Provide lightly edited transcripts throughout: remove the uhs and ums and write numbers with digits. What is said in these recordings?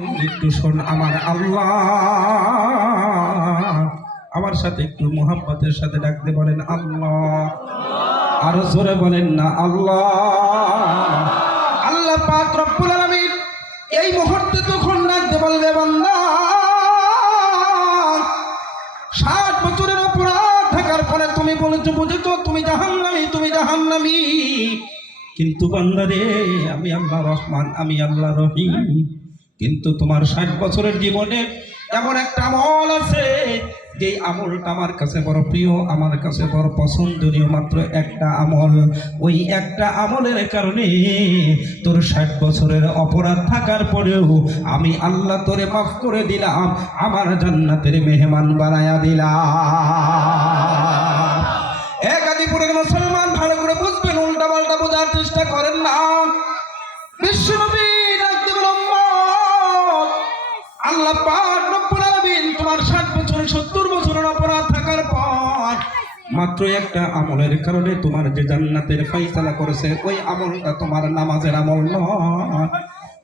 একটু শোন আমার আল্লাহ, আমার সাথে একটু মোহাব্বতের সাথে ডাকতে বলেন আল্লাহ, আরো জোরে বলেন না আল্লাহ। আল্লাহ পাক রব্বুল আলামিন এই মুহূর্তে তখন ডাকতে বলবে বান্দা, 60 বছরের অপরাধ থাকার পরে তুমি বলেছো বুঝেছো তুমি জাহান্নামী, তুমি জাহান্নামী, কিন্তু বান্দা রে আমি আল্লাহ রহমান, আমি আল্লাহ রহিম। কিন্তু তোমার 60 বছরের জীবনে এমন একটা আমল আছে যে আমলটা আমার কাছে বড় প্রিয়, আমার কাছে বড় পছন্দনীয়, মাত্র একটা আমল। ওই একটা আমলের কারণে তোর 60 বছরের অপরাধ থাকার পরেও আমি আল্লাহ তোরে মাফ করে দিলাম, আমার জান্নাতের মেহমান বানায়া দিলাম। গাজীপুরের মুসলমান ভালো করে বুঝবেন, উল্টা পাল্টা বোঝার চেষ্টা করেন না। বিশ্বনবী আল্লাহ পাক রব্বুল আলামিন তোমার 60 বছর 70 বছরের অপরাধ থাকার পর মাত্র একটা আমলের কারণে তোমার যে জান্নাতের ফয়সালা করেছে, ওই আমলটা তোমার নামাজের আমল নয়,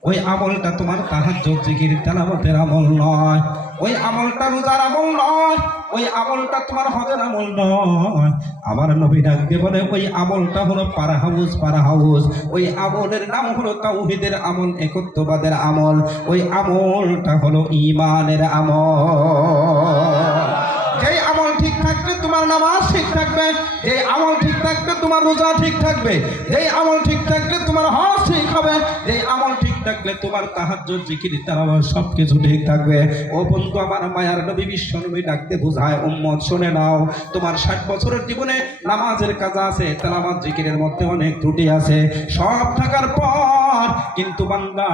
ওই আমলটা তোমার তাহাজ্জুদ জিকির তেলাওয়াতের আমল নয়, ওই আমলটা রোজার আমল নয়, ওই আমলটা তোমার হজের আমল নয়। আমার নবী ডাকতে বলে ওই আমলটা হলো পারা হাউস। ওই আমলের নাম হলো তাওহীদের আমল, একত্ববাদের আমল। ওই আমলটা হলো ঈমানের আমল। যেই আমল ঠিক থাকবে তোমার নামাজ ঠিক থাকবে, যেই আমল ঠিক থাকবে তোমার রোজা ঠিক থাকবে, যেই আমল ঠিক থাকলে তোমার হজ ঠিক হবে, যেই আমল ঠিক থাকলে তোমার তাহাজ্জুদ জিকির তেলাওয়াত সবকিছু ঠিক থাকবে। ও বন্ধু আমার মায়ার নবী বিশ্বনবী ডাকতে বোঝায় উম্মত শুনে নাও, তোমার 60 বছরের জীবনে নামাজের কাজা আছে, তেলাওয়াত জিকিরের মধ্যে অনেক ত্রুটি আছে, সব থাকার পর কিন্তু বান্দা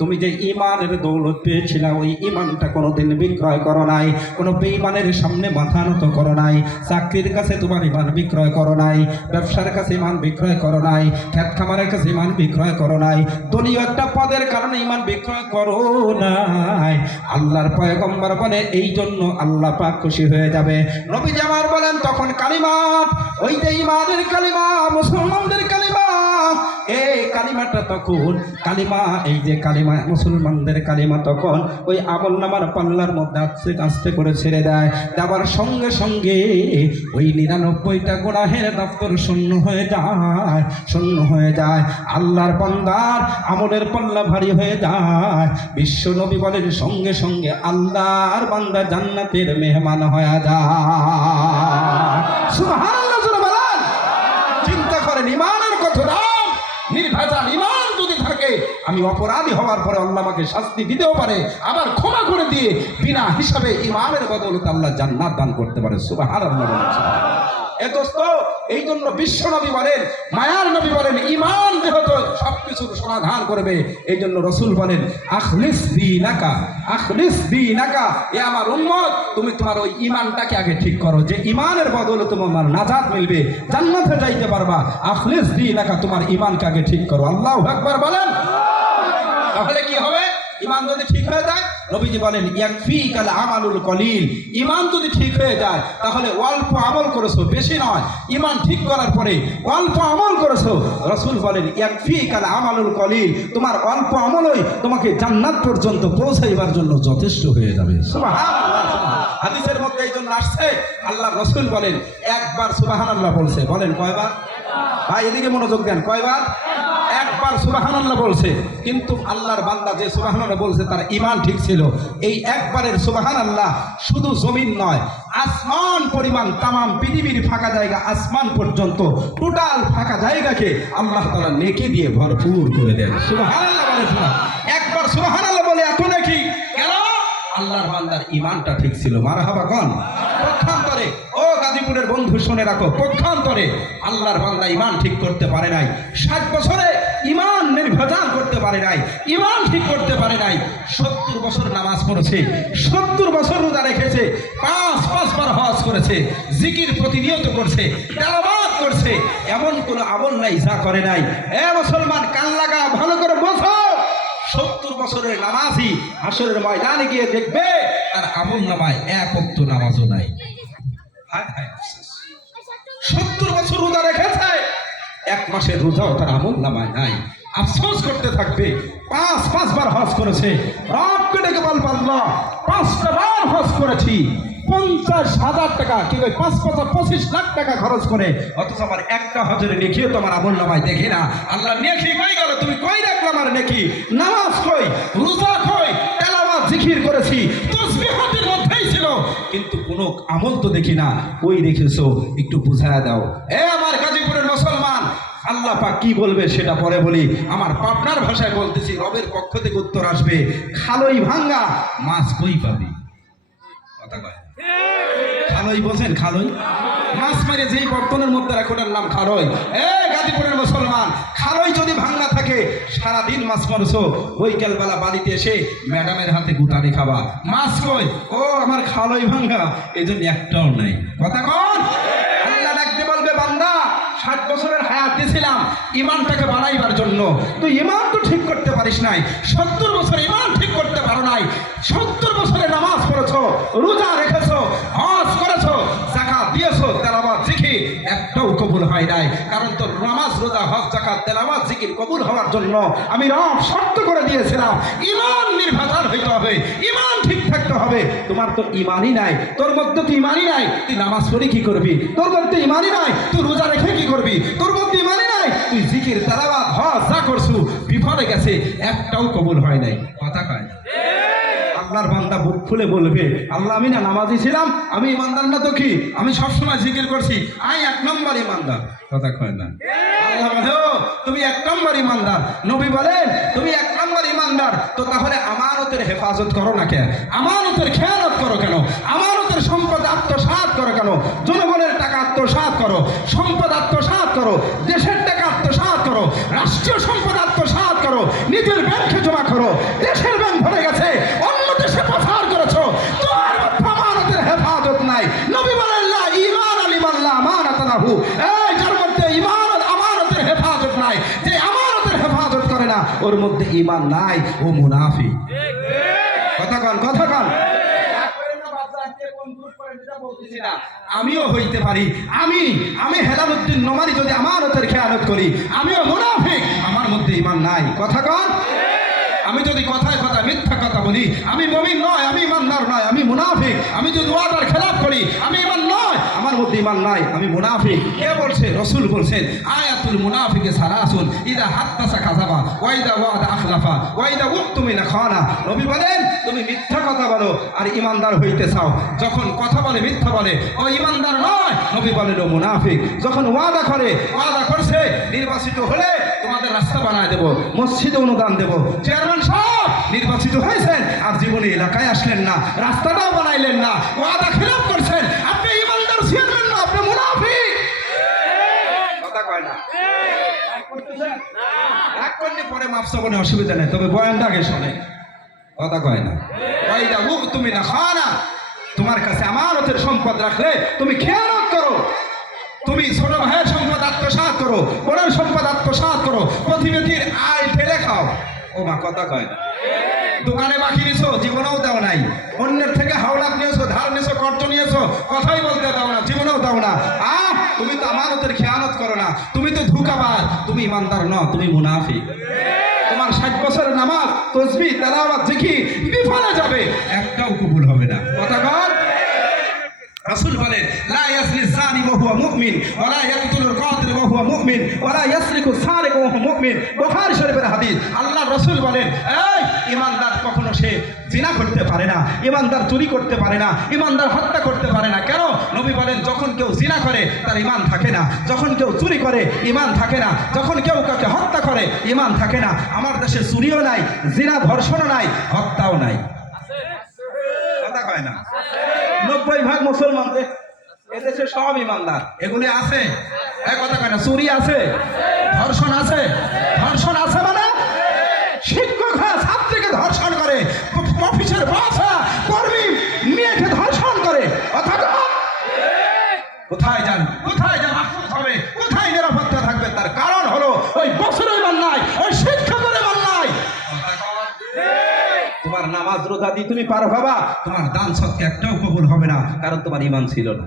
তুমি যে ঈমানের দৌলত পেয়েছিলা, ওই ঈমানটা কোনোদিন বিক্রয় করো নাই, কোনো বেঈমানের সামনে মাথা নত করো নাই, চাকরির কাছে তোমার ঈমান বিক্রয় করো নাই, ব্যবসার কাছে ঈমান বিক্রয় করো নাই, খেত খামারের কাছে ঈমান বিক্রয় করো নাই, দলীয় একটা পদের কারণে ঈমান বিক্রয় করো নাই। আল্লাহর পয়গম্বর বলে এই জন্য আল্লাহ পাক খুশি হয়ে যাবে। নবীজি আমার বলেন তখন কালিমা, ওই যে ঈমানের কালিমা, মুসলমানদের কালিমা, এই কালিমাটা তখন কালিমা, এই যে কালিমা মুসলমানদের কালিমা, তখন ওই আমলনামার পাল্লার মধ্যে আস্তে আস্তে করে ছেড়ে দেয়। দেওয়ার সঙ্গে সঙ্গে ওই 99টা গুনাহের দপ্তর শূন্য হয়ে যায়, শূন্য হয়ে যায়। আল্লাহর বান্দার আমলের পাল্লা ভারী হয়ে যায়। বিশ্ব নবী বলেন সঙ্গে সঙ্গে আল্লাহর বান্দা জান্নাতের মেহমান হয়ে যায়। সুবহানাল্লাহ বলেন। চিন্তা করেন ঈমানের কত দাম, নির্ভেজাল ঈমান যদি থাকে, আমি অপরাধী হওয়ার পরে আল্লাহ আমাকে শাস্তি দিতেও পারে, আবার ক্ষমা করে দিয়ে বিনা হিসাবে ঈমানের বদৌলতে আল্লাহ জান্নাত দান করতে পারে। সুবহানাল্লাহ। এ দোস্ত, এই জন্য বিশ্ব নবী বলেন, মায়ার নবী বলেন, ঈমান যেহেতু সবকিছুর সমাধান করবে, এই জন্য রাসূল বলেন আখলিস দীনাকা, আখলিস দীনাকা, এ আমার উম্মত তুমি তোমার ওই ঈমানটাকে আগে ঠিক করো, যে ঈমানের বদৌলতে তোমার নাজাত মিলবে, জান্নাতে যাইতে পারবা। আখলিস দীনাকা, তোমার ঈমানকে আগে ঠিক করো। আল্লাহু আকবার বলেন। তাহলে কি হবে? ঈমান যদি ঠিক হয়ে যায়, নবীজি বলেন ইয়াকফিকাল আমালুল কলিল, ঈমান যদি ঠিক হয়ে যায় তাহলে অল্প আমল করেছো, বেশি নয়, ঈমান ঠিক করার পরে অল্প আমল করেছো, রাসূল বলেন ইয়াকফিকাল আমালুল কলিল, তোমার অল্প আমলই তোমাকে জান্নাত পর্যন্ত পৌঁছাইবার জন্য যথেষ্ট হয়ে যাবে। সুবহানাল্লাহ। হাদিসের মধ্যে এই জন্য আসছে, আল্লাহ রাসূল বলেন একবার সুবহানাল্লাহ বলছে, বলেন কয়বার? ভাই এদিকে মনোযোগ দেন, কয়বার? একবার সুবহানাল্লাহ বলছে, কিন্তু আল্লাহর বান্দা যে সুবহানাল্লাহ বলছে তার ঈমান ঠিক ছিল। এই একবারের সুবহানাল্লাহ শুধু জমিন নয়, আসমান পরিমাণ তামাম পৃথিবীর ফাঁকা জায়গা, আসমান পর্যন্ত টোটাল ফাঁকা জায়গাকে আল্লাহ তাআলা নেকি দিয়ে ভরপুর করে দেন। সুবহানাল্লাহ বলেন। একবার সুবহানাল্লাহ বলে এত নেকি কেন? আল্লাহর বান্দার ঈমানটা ঠিক ছিল। মারহাবা কোন? পক্ষান্তরে ও গাজীপুরের বন্ধু শুনে রাখো, পক্ষান্তরে আল্লাহর বান্দা ঈমান ঠিক করতে পারে নাই, 60 বছরে ঈমান নির্ভেজাল করতে পারে নাই, ঈমান ঠিক করতে পারে নাই, 70 বছর নামাজ পড়েছে, 70 বছর রোজা রেখেছে, 5 বার হজ করেছে, জিকির প্রতিনিয়ত করছে, তেলাওয়াত করছে, এমন কোনো আমল নাই যা করে নাই। এ মুসলমান কান লাগা, ভালো করে বোঝো, 70 বছরের নামাজি হাসরের ময়দানে গিয়ে দেখবে তার আমলনামায় এক ওয়াক্ত নামাজও নাই। 70 বছর রোজা রেখেছে, 1 মাসের রোজাও তার আমলনামায় নাই। আফসোস করতে থাকবে। পাঁচবার হজ করেছে, রবকে ডেকে বলবে আল্লাহ 5টা বার হজ করেছি, 50,000 টাকা, কি কই 25 লাখ টাকা খরচ করে, অথচ আমার একটা হজের নেকিও তোমার আমল নামায় দেখি না। আল্লাহ নেকি কই গেল, তুমি কই রাখলাম আমার নেকি? নামাজ কই, রোজা কই, তেলাওয়াত জিকির করেছি, তাসবিহ হাতের মধ্যেই ছিল, কিন্তু কোনো আমল তো দেখি না। ওই রেখেছো, একটু বুঝায়া দাও। এ আমার গাজীপুরের মুসলমান, আল্লাহ পাক কি বলবে সেটা পরে বলি। আমার পাবনার ভাষায় বলতেছি, রবের পক্ষ থেকে উত্তর আসবে, খালই ভাঙ্গা মাছ কই পাবি। কথা কয় খালই, বোঝেন খালই? মাছ মারে যেই বর্তনের মধ্যে রাখোটার নাম খালই। এ গাজীপুরের মুসলমান, খালই যদি ভাঙ্গা থাকে, সারাদিন মাছ মারছো, বৈকাল বেলা বাড়িতে এসে ম্যাডামের হাতে গুতারি খাবা। মাছ কই? ও আমার খালই ভাঙ্গা, এই জন্য একটাও নাই। কথা কন? আল্লাহ ডাকতে বলবে, বান্দা 60 বছরের হায়াত দিয়েছিলাম ইমানটাকে বানাইবার জন্য, তুই ইমান তো ঠিক করতে পারিস নাই। 70 বছর ইমান ঠিক করতে পারো নাই। 70 বছরে নামাজ পড়েছো, রোজা রেখেছো, হজ করেছো, যাকাত দিয়েছো, তেলাওয়াত জিকির একটাও কবুল হয় নাই। কারণ তোর নামাজ, রোজা, হজ, যাকাত, তেলাওয়াত জিকির কবুল হওয়ার জন্য আমি রব শর্ত করে দিয়েছিলাম, ইমান নির্ভেজাল হইতে হবে, ইমান ঠিক থাকতে হবে। তোমার তো ইমানই নাই, তোর মধ্যে তো ইমানই নাই, তুই নামাজ পড়ে কি করবি? তোর মধ্যে ইমানই নাই, তুই রোজা রেখে কি করবি? তোর মধ্যে ইমানই নাই, তুই জিকির, তেলাওয়াত, হজ যা করছু বিফলে গেছে, একটাও কবুল হয় নাই। কথা কয়? আল্লাহর বান্দা বুক খুলে বলবে, আল্লাহ আমি না নামাজি ছিলাম, আমি ইমানদার না তো কি? আমি সবসময় জিকির করছি, আমি 1 নম্বর ইমানদার। কথা কয় না? আল্লাহ বলে, তুমি 1 নম্বর ইমানদার। নবী বলেন, তুমি 1 নম্বর ইমানদার, তো তাহলে আমানতের হেফাজত করো না কেন? আমানতের খেয়ানত করো কেন? আমানতের সম্পদ আত্মসাৎ করো কেন? জনগণের টাকা আত্মসাৎ করো, সম্পদ আত্মসাৎ করো, দেশের টাকা আত্মসাৎ করো, রাষ্ট্রীয় সম্পদ আত্মসাৎ করো, নিজের ব্যাংকে জমা করো, দেশের ব্যাংক ভরে গেছে, অন্য দেশে প্রচার করেছো, তোমার আমানতের হেফাজত নাই। নবী বলেন, লা ঈমান লিমান লা আমানাতা লাহু, এই যার মধ্যে ঈমান আমানতের হেফাজত নাই, যে আমানতের হেফাজত করে না, ওর মধ্যে ঈমান নাই, ও মুনাফিক। কথা কন, কথা কন। আমিও হইতে পারি, আমি হেলালুদ্দিন নোমারি যদি আমানতের খেয়ানত করি, আমিও মুনাফিক, আমার মধ্যে ঈমান নাই। কথা কন। আমি যদি কথায় কথা মিথ্যা কথা বলি, আমি মুমিন নয়, আমি ইমানদার নয়, আমি মুনাফিক। আমি যদি ওয়াদার খেলাফ করি, আমি ঈমান নয়, আমার মধ্যে ঈমান নাই, আমি মুনাফিক। কে বলছে? রাসূল বলছেন, আয়াতুল মুনাফিকে সালাসুন, ইদা হাদাসা কাযাবা ওয়া ইদা ওয়াদা আখলাফা ওয়া ইদা উকতুমিনা খানা। নবী বলেন, তুমি মিথ্যা কথা বলো আর ইমানদার হইতে চাও, যখন কথা বলে মিথ্যা বলে, ও ইমানদার নয়। নবী বলেন, ও মুনাফিক। যখন ওয়াদা করে, ওয়াদা করছে নির্বাচিত হলে তোমাদের রাস্তা বানায় দেব, মসজিদে অনুদান দেব, চেয়ারম্যান সাহেব নির্বাচিত হয়েছেন আর জীবনে এলাকায় আসলেন না, রাস্তাটাও বানাইলেন না, ওয়াদা খেলাফ করছেন, আপনি ইমানদার চেয়ারম্যান না, আপনি মুনাফিক। কথা কয় না? এক করলে পরে মাপ চাবনে অসুবিধা নেই, তবে বয়ানটা আগে শোনে। কথা কয় না? ওয়াইদা তুমি না খানা, তোমার কাছে আমানতের সম্পদ রাখলে তুমি খেয়ানত করো, তুমি ছোট ভাইয়ের সম্পদ আত্মসাৎ করো, বড়ের সম্পদ আত্মসাৎ করো, প্রতিবেদীর আয় ঠেলে খাও। ও মা, কথা কয় না? দোকানে বাকি নিছো, জীবনেও দাও নাই, অন্যের থেকে হাওলাত নিয়েছো, ধার নিয়েছো, কর্জ নিয়েছো, কথাই বলতে দাও না, জীবনেও দাও না। তুমি তো আমানতের খেয়ানত করো না, তুমি তো ধোঁকাবাজ, তুমি ইমানদার ন, তুমি মুনাফিক। তোমার 60 বছরের নামাজ, তাসবিহ, তেলাওয়াত, জিকির বিফলে যাবে, একটাও কবুল হবে না। কথা কর। রাসূল বলেন, লা ইয়াসরি যানি ওয়া হুয়া মুমিন ওয়া লা ইয়াকতুলুল কাতিল ওয়া হুয়া মুমিন ওয়া লা ইয়াসরিকু সারিক ওয়া হুয়া মুমিন। বুখারী শরীফের হাদিস। আল্লাহর রাসূল বলেন, এই ইমানদার কখনো সে জিনা করতে পারে না, ইমানদার চুরি করতে পারে না, ইমানদার হত্যা করতে পারে না। কেন? নবী বলেন, যখন কেউ জিনা করে তার ঈমান থাকে না, যখন কেউ চুরি করে ঈমান থাকে না, যখন কেউ কাউকে হত্যা করে ঈমান থাকে না। আমার দেশে চুরিও নাই, জিনা ধর্ষণও নাই, হত্যাও নাই। কথা কয় না? 90% মুসলমান এদেশে সব ইমানদার, এগুলি আছে। কথা কয় না? চুরি আছে, ধর্ষণ আছে, ধর্ষণ আছে মানে শিক্ষক ছাত্রীকে ধর্ষণ করে, অফিসের বস কর্মী মেয়েকে ধর্ষণ করে। কোথায় যান, কোথায় যান হবে, কোথায় নিরাপত্তা থাকবে? তার কারণ হলো ওই বছরের ইমান নাই, ওই শিক্ষকের ইমান নাই। তোমার নামাজ রোজা দিয়ে তুমি পারো বাবা, তোমার দান সৎকা একটাও কবুল হবে না, কারণ তোমার ঈমান ছিল না।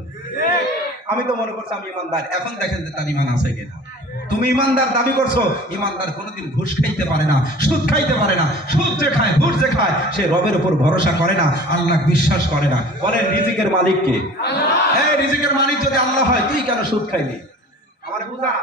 আমি তো মনে করছি আমি ঈমানদার, এখন দেখেন যে তার ঈমান আছে কিনা। তুমি ইমানদার দাবি করছো, ইমানদার কোনোদিন ঘুষ খাইতে পারে না, সুদ খাইতে পারে না। সুদ যে খায়, ঘুষ যে খায়, সে রবের উপর ভরসা করে না, আল্লাহ বিশ্বাস করে না। বলেন রিজিকের মালিক কে? এই রিজিকের মালিক যদি আল্লাহ হয়, তুই কেন সুদ খাইলি? আমার বুঝা,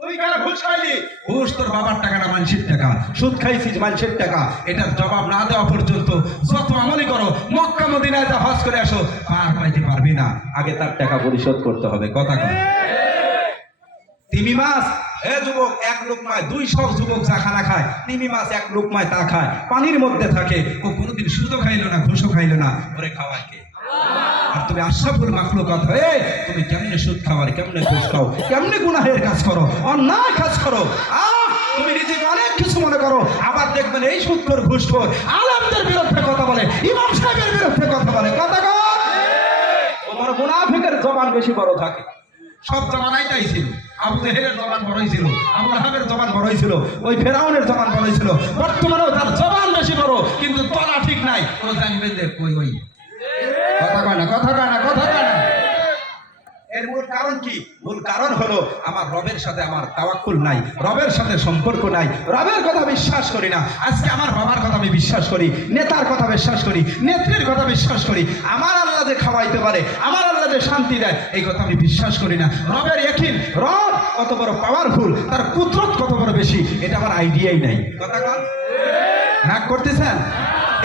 তুই কেন ঘুষ খাইলি? ঘুষ তোর বাবার টাকা না মানুষের টাকা, সুদ খাইছিস মানুষের টাকা। এটার জবাব না দেওয়া পর্যন্ত যত আমলই করো, মক্কা মদিনায় যা হজ করে আসো, পার পাইতে পারবি না। আগে তার টাকা পরিশোধ করতে হবে। কথা কয় তিমি মাছ, এ যুবক, এক লোকমায় 200 যুবক যা খানা খায়, তিমি মাছ এক লোকমায় তা খায়, পানির মধ্যে থাকে। ও কোনোদিন সুদও খাইলো না, ঘুষও খাইলো না, ওরে খাওয়ায় কে? আর তুমি আশরাফুল মাখলুকাত হয়ে তুমি কেমনে সুদ খাওয়ার, কেমনে ঘুষ খাও, কেমনে গুনাহের কাজ করো, অন্যায় কাজ করো। তুমি নিজেকে অনেক কিছু মনে করো, আবার দেখবেন এই সুদখোর ঘুষখোর আলেমদের বিরুদ্ধে কথা বলে, ইমাম সাহেবের বিরুদ্ধে কথা বলে। কথা কও, তোমার মুনাফিকের জবান বেশি বড় থাকে। সব জমানাই তাই ছিল। আবু জেহেলের জবান বড়ই ছিল, আবু লাহাবের জবান বড়ই ছিল, ওই ফেরাউনের জবান বড়ই ছিল। বর্তমানেও তার জবান বেশি বড়, কিন্তু তলা ঠিক নাই। ও জানবেন যে ওই কথা কয় না, কথা কয় না, কথা কয় না। এর মূল কারণ কি? মূল কারণ হলো আমার রবের সাথে আমার তাওয়াক্কুল নাই, রবের সাথে সম্পর্ক নাই, রবের কথা বিশ্বাস করি না। আজকে আমার বাবার কথা আমি বিশ্বাস করি, নেতার কথা বিশ্বাস করি, নেত্রীর কথা বিশ্বাস করি। আমার আল্লাহ যে খাওয়াইতে পারে, আমার আল্লাহ যে শান্তি দেয়, এই কথা আমি বিশ্বাস করি না। রবের ইয়াকিন, রব কত বড় পাওয়ারফুল, তার কুদরত কত বড় বেশি, এটা আমার আইডিয়াই নাই। কথা কন, রাগ করতেছেন?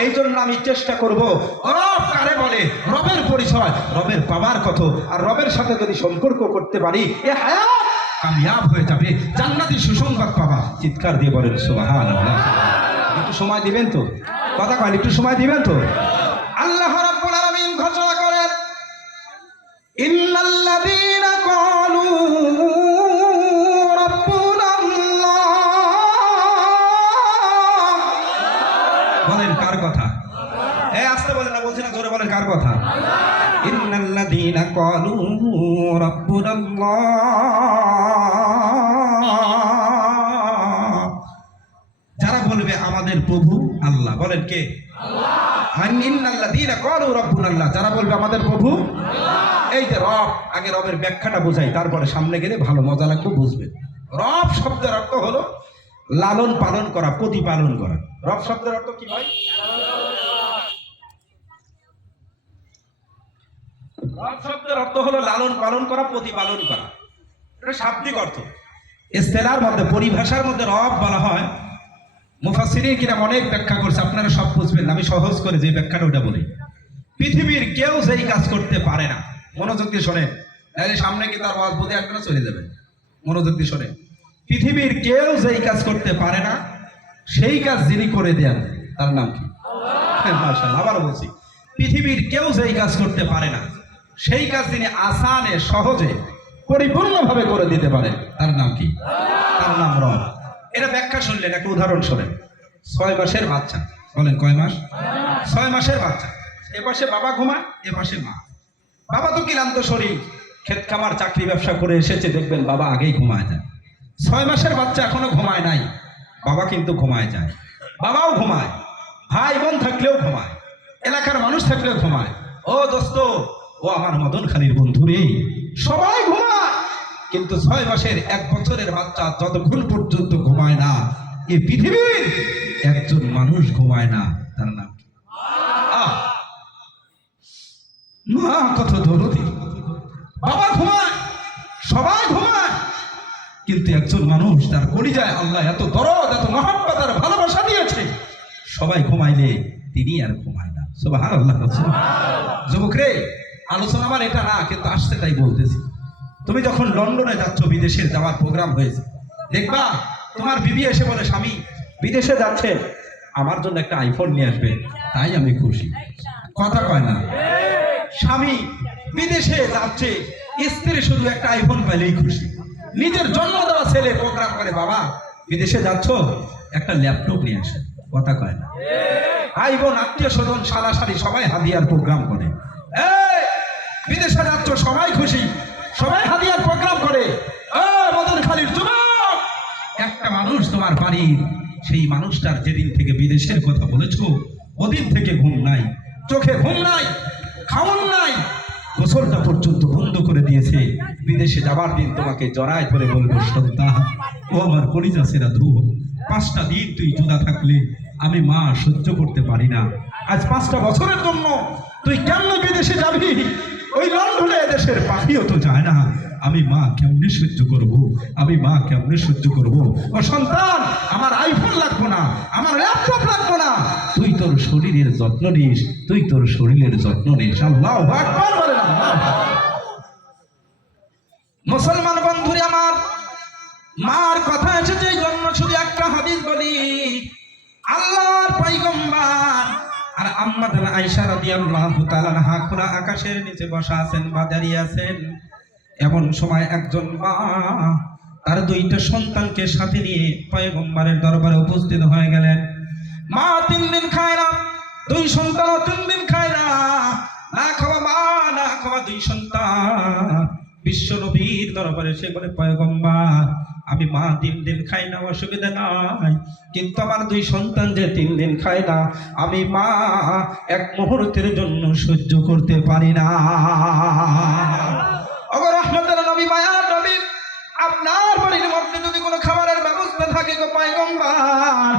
এই জন্য আমি চেষ্টা করব, রব কারে বলে, রবের পরিচয়, রবের পাওয়ার কত, আর রবের সাথে যদি সম্পর্ক করতে পারি, এ হায়াত কামিয়াব হয়ে যাবে, জান্নাতি সুসংবাদ পাবা। চিৎকার দিয়ে বলেন সুবহানাল্লাহ। একটু সময় দিবেন তো? কথা কয়, একটু সময় দিবেন তো? আল্লাহ রাব্বুল আলামিন ঘোষণা করেন, ইন্নাল্লাযীনা ক্বালু বলেন কার কথা? আস্তে বলেন না, বলছি না, জোরে বলেন কার কথা? ইন্নাল্লাযীনা ক্বালু রাব্বুনাল্লাহ, যারা বলবে আমাদের প্রভু আল্লাহ। বলেন কে? আল্লাহ। ইন্নাল্লাযীনা ক্বালু রাব্বুনাল্লাহ, যারা বলবে আমাদের প্রভু আল্লাহ। এই যে রব, আগে রবের ব্যাখ্যাটা বোঝাই, তারপরে সামনে গেলে ভালো মজা লাগবে, বুঝবেন। রব শব্দের অর্থ হলো লালন পালন করা, প্রতিপালন করা। রব শব্দের অর্থ কি ভাই? রব শব্দের অর্থ হলো লালন পালন করা, প্রতিপালন করা। এটা শাব্দিক অর্থ। ইসতিলাহর মধ্যে, পরিভাষার মধ্যে রব বলা হয়। মুফাসসিরিন কিরাম অনেক ব্যাখ্যা করছে, আপনারা সব বুঝবেন না, আমি সহজ করে যে ব্যাখ্যাটা ওটা বলি। পৃথিবীর কেউ যেই কাজ করতে পারে না, মনোযোগ দিয়ে শোনেন, তাহলে সামনে কি তার ওয়াজ বুঝে একদম চলে যাবে। মনোযোগ দিয়ে শোনেন, পৃথিবীর কেউ যেই কাজ করতে পারে না, সেই কাজ যিনি করে দেন তার নাম কি? আল্লাহ। মাশাআল্লাহ, আবার বলছি, পৃথিবীর কেউ যেই কাজ করতে পারে না, সেই কাজ যিনি আসানে, সহজে, পরিপূর্ণভাবে করে দিতে পারেন, তার নাম কি? আল্লাহ। তার নাম রব। এটা ব্যাখ্যা শুনলেন, একটা উদাহরণ শোনেন। 6 মাসের বাচ্চা, বলেন কয় মাস? 6 মাসের বাচ্চা। এপাশে বাবা ঘুমায়, এপাশে মা। বাবা তো ক্লান্ত শরীর, ক্ষেত খামার চাকরি ব্যবসা করে এসেছে, দেখবেন বাবা আগেই ঘুমায় যায়। 6 মাসের বাচ্চা এখনো ঘুমায় নাই, বাবা কিন্তু ঘুমায় যায়। বাবাও ঘুমায়, ভাই বোন থাকলেও ঘুমায়, এলাকার মানুষ থাকলেও ঘুমায়। ও দোস্ত, ও আমার মদনখালীর বন্ধু রে, সবাই ঘুমায়, কিন্তু 6 মাসের 1 বছরের বাচ্চা যতক্ষণ পর্যন্ত ঘুমায় না, এই পৃথিবীর একজন মানুষ ঘুমায় না, তার নাম কি? আল্লাহ। মা কত দরদি, বাবা ঘুমায়, সবাই ঘুমায়, কিন্তু একজন মানুষ, তার কলিজায় আল্লাহ এত দরদ, এত মহব্বত আর ভালোবাসা দিয়েছে, সবাই ঘুমাইলে তিনি আর ঘুমায় না। সুবহানাল্লাহ। যুবক রে, আলোচনা আমার এটা না, কিন্তু আসছে তাই বলতেছি। তুমি যখন লন্ডনে যাচ্ছ, বিদেশে যাওয়ার প্রোগ্রাম হয়েছে, দেখবা তোমার বিবি এসে বলে, স্বামী বিদেশে যাচ্ছে, আমার জন্য একটা আইফোন নিয়ে আসবে, তাই আমি খুশি। কথা কয় না? স্বামী বিদেশে যাচ্ছে, স্ত্রী শুধু একটা আইফোন পাইলেই খুশি। নিজের জন্ম দেওয়া ছেলে প্রোগ্রাম করে, বাবা বিদেশে যাচ্ছ, একটা ল্যাপটপ নিয়ে আসে। কথা কয় না? ভাই বোন, আত্মীয় স্বজন, সালাসারি সবাই হাদিয়ার প্রোগ্রাম করে। বিদেশে যাচ্ছ, সবাই খুশি, সবাই হাদিয়ার প্রোগ্রাম করে। মদনখালীর যুবক, একটা মানুষ তোমার বাড়ির, সেই মানুষটার যেদিন থেকে বিদেশের কথা বলেছো, ওদিন থেকে ঘুম নাই, চোখে ঘুম নাই, খাওয়ান নাই, গোসলটা পর্যন্ত বন্ধ করে দিয়েছে। বিদেশে যাবার দিন তোমাকে জড়ায় ধরে বলবো, সন্তান ও আমার কলিজা সেরা ধুর, 5টা দিন তুই জুদা থাকলে আমি মা সহ্য করতে পারি না। আজ 5টা বছরের জন্য তুই কেমন বিদেশে যাবি? ওই লন্ডনে দেশের পাখিও তো যায় না। আমি মা কেমনে সহ্য করব? আমি মা কেমনে সহ্য করব? ও সন্তান, আমার আইফোন লাগবো না, আমার ল্যাপটপ লাগবো না, তুই তোর শরীরের যত্ন নিস, তুই তোর শরীরের যত্ন নিস। আল্লাহু আকবার বলেন। মুসলমান বন্ধুরে আমার, মার কথা এসেছে এই জন্য শুধু একটা হাদিস বলি। আল্লাহর পয়গম্বর আর আম্মা আয়েশা রাদিয়াল্লাহু তাআলা আনহা খোলা আকাশের নিচে বসা আছেন বা দাঁড়িয়ে আছেন। এমন সময় একজন মা তার 2টা সন্তানকে সাথে নিয়ে পয়গম্বরের দরবারে উপস্থিত হয়ে গেলেন। মা 3 দিন খায় না, 2 সন্তানও 3 দিন খায় না। না খাওয়া মা, না খাওয়া 2 সন্তান বিশ্ব নবীর দরবারে সে বলে, পয়গম্বর আমি মা 3 দিন খাই না, অসুবিধা নাই, কিন্তু আমার 2 সন্তান যে 3 দিন খায় না, আমি মা 1 মুহূর্তের জন্য সহ্য করতে পারি না। ওগো রহমতের নবী, মায়ার নবী, আপনার বাড়ির মধ্যে যদি কোনো খাবারের ব্যবস্থা থাকে গো পয়গম্বর,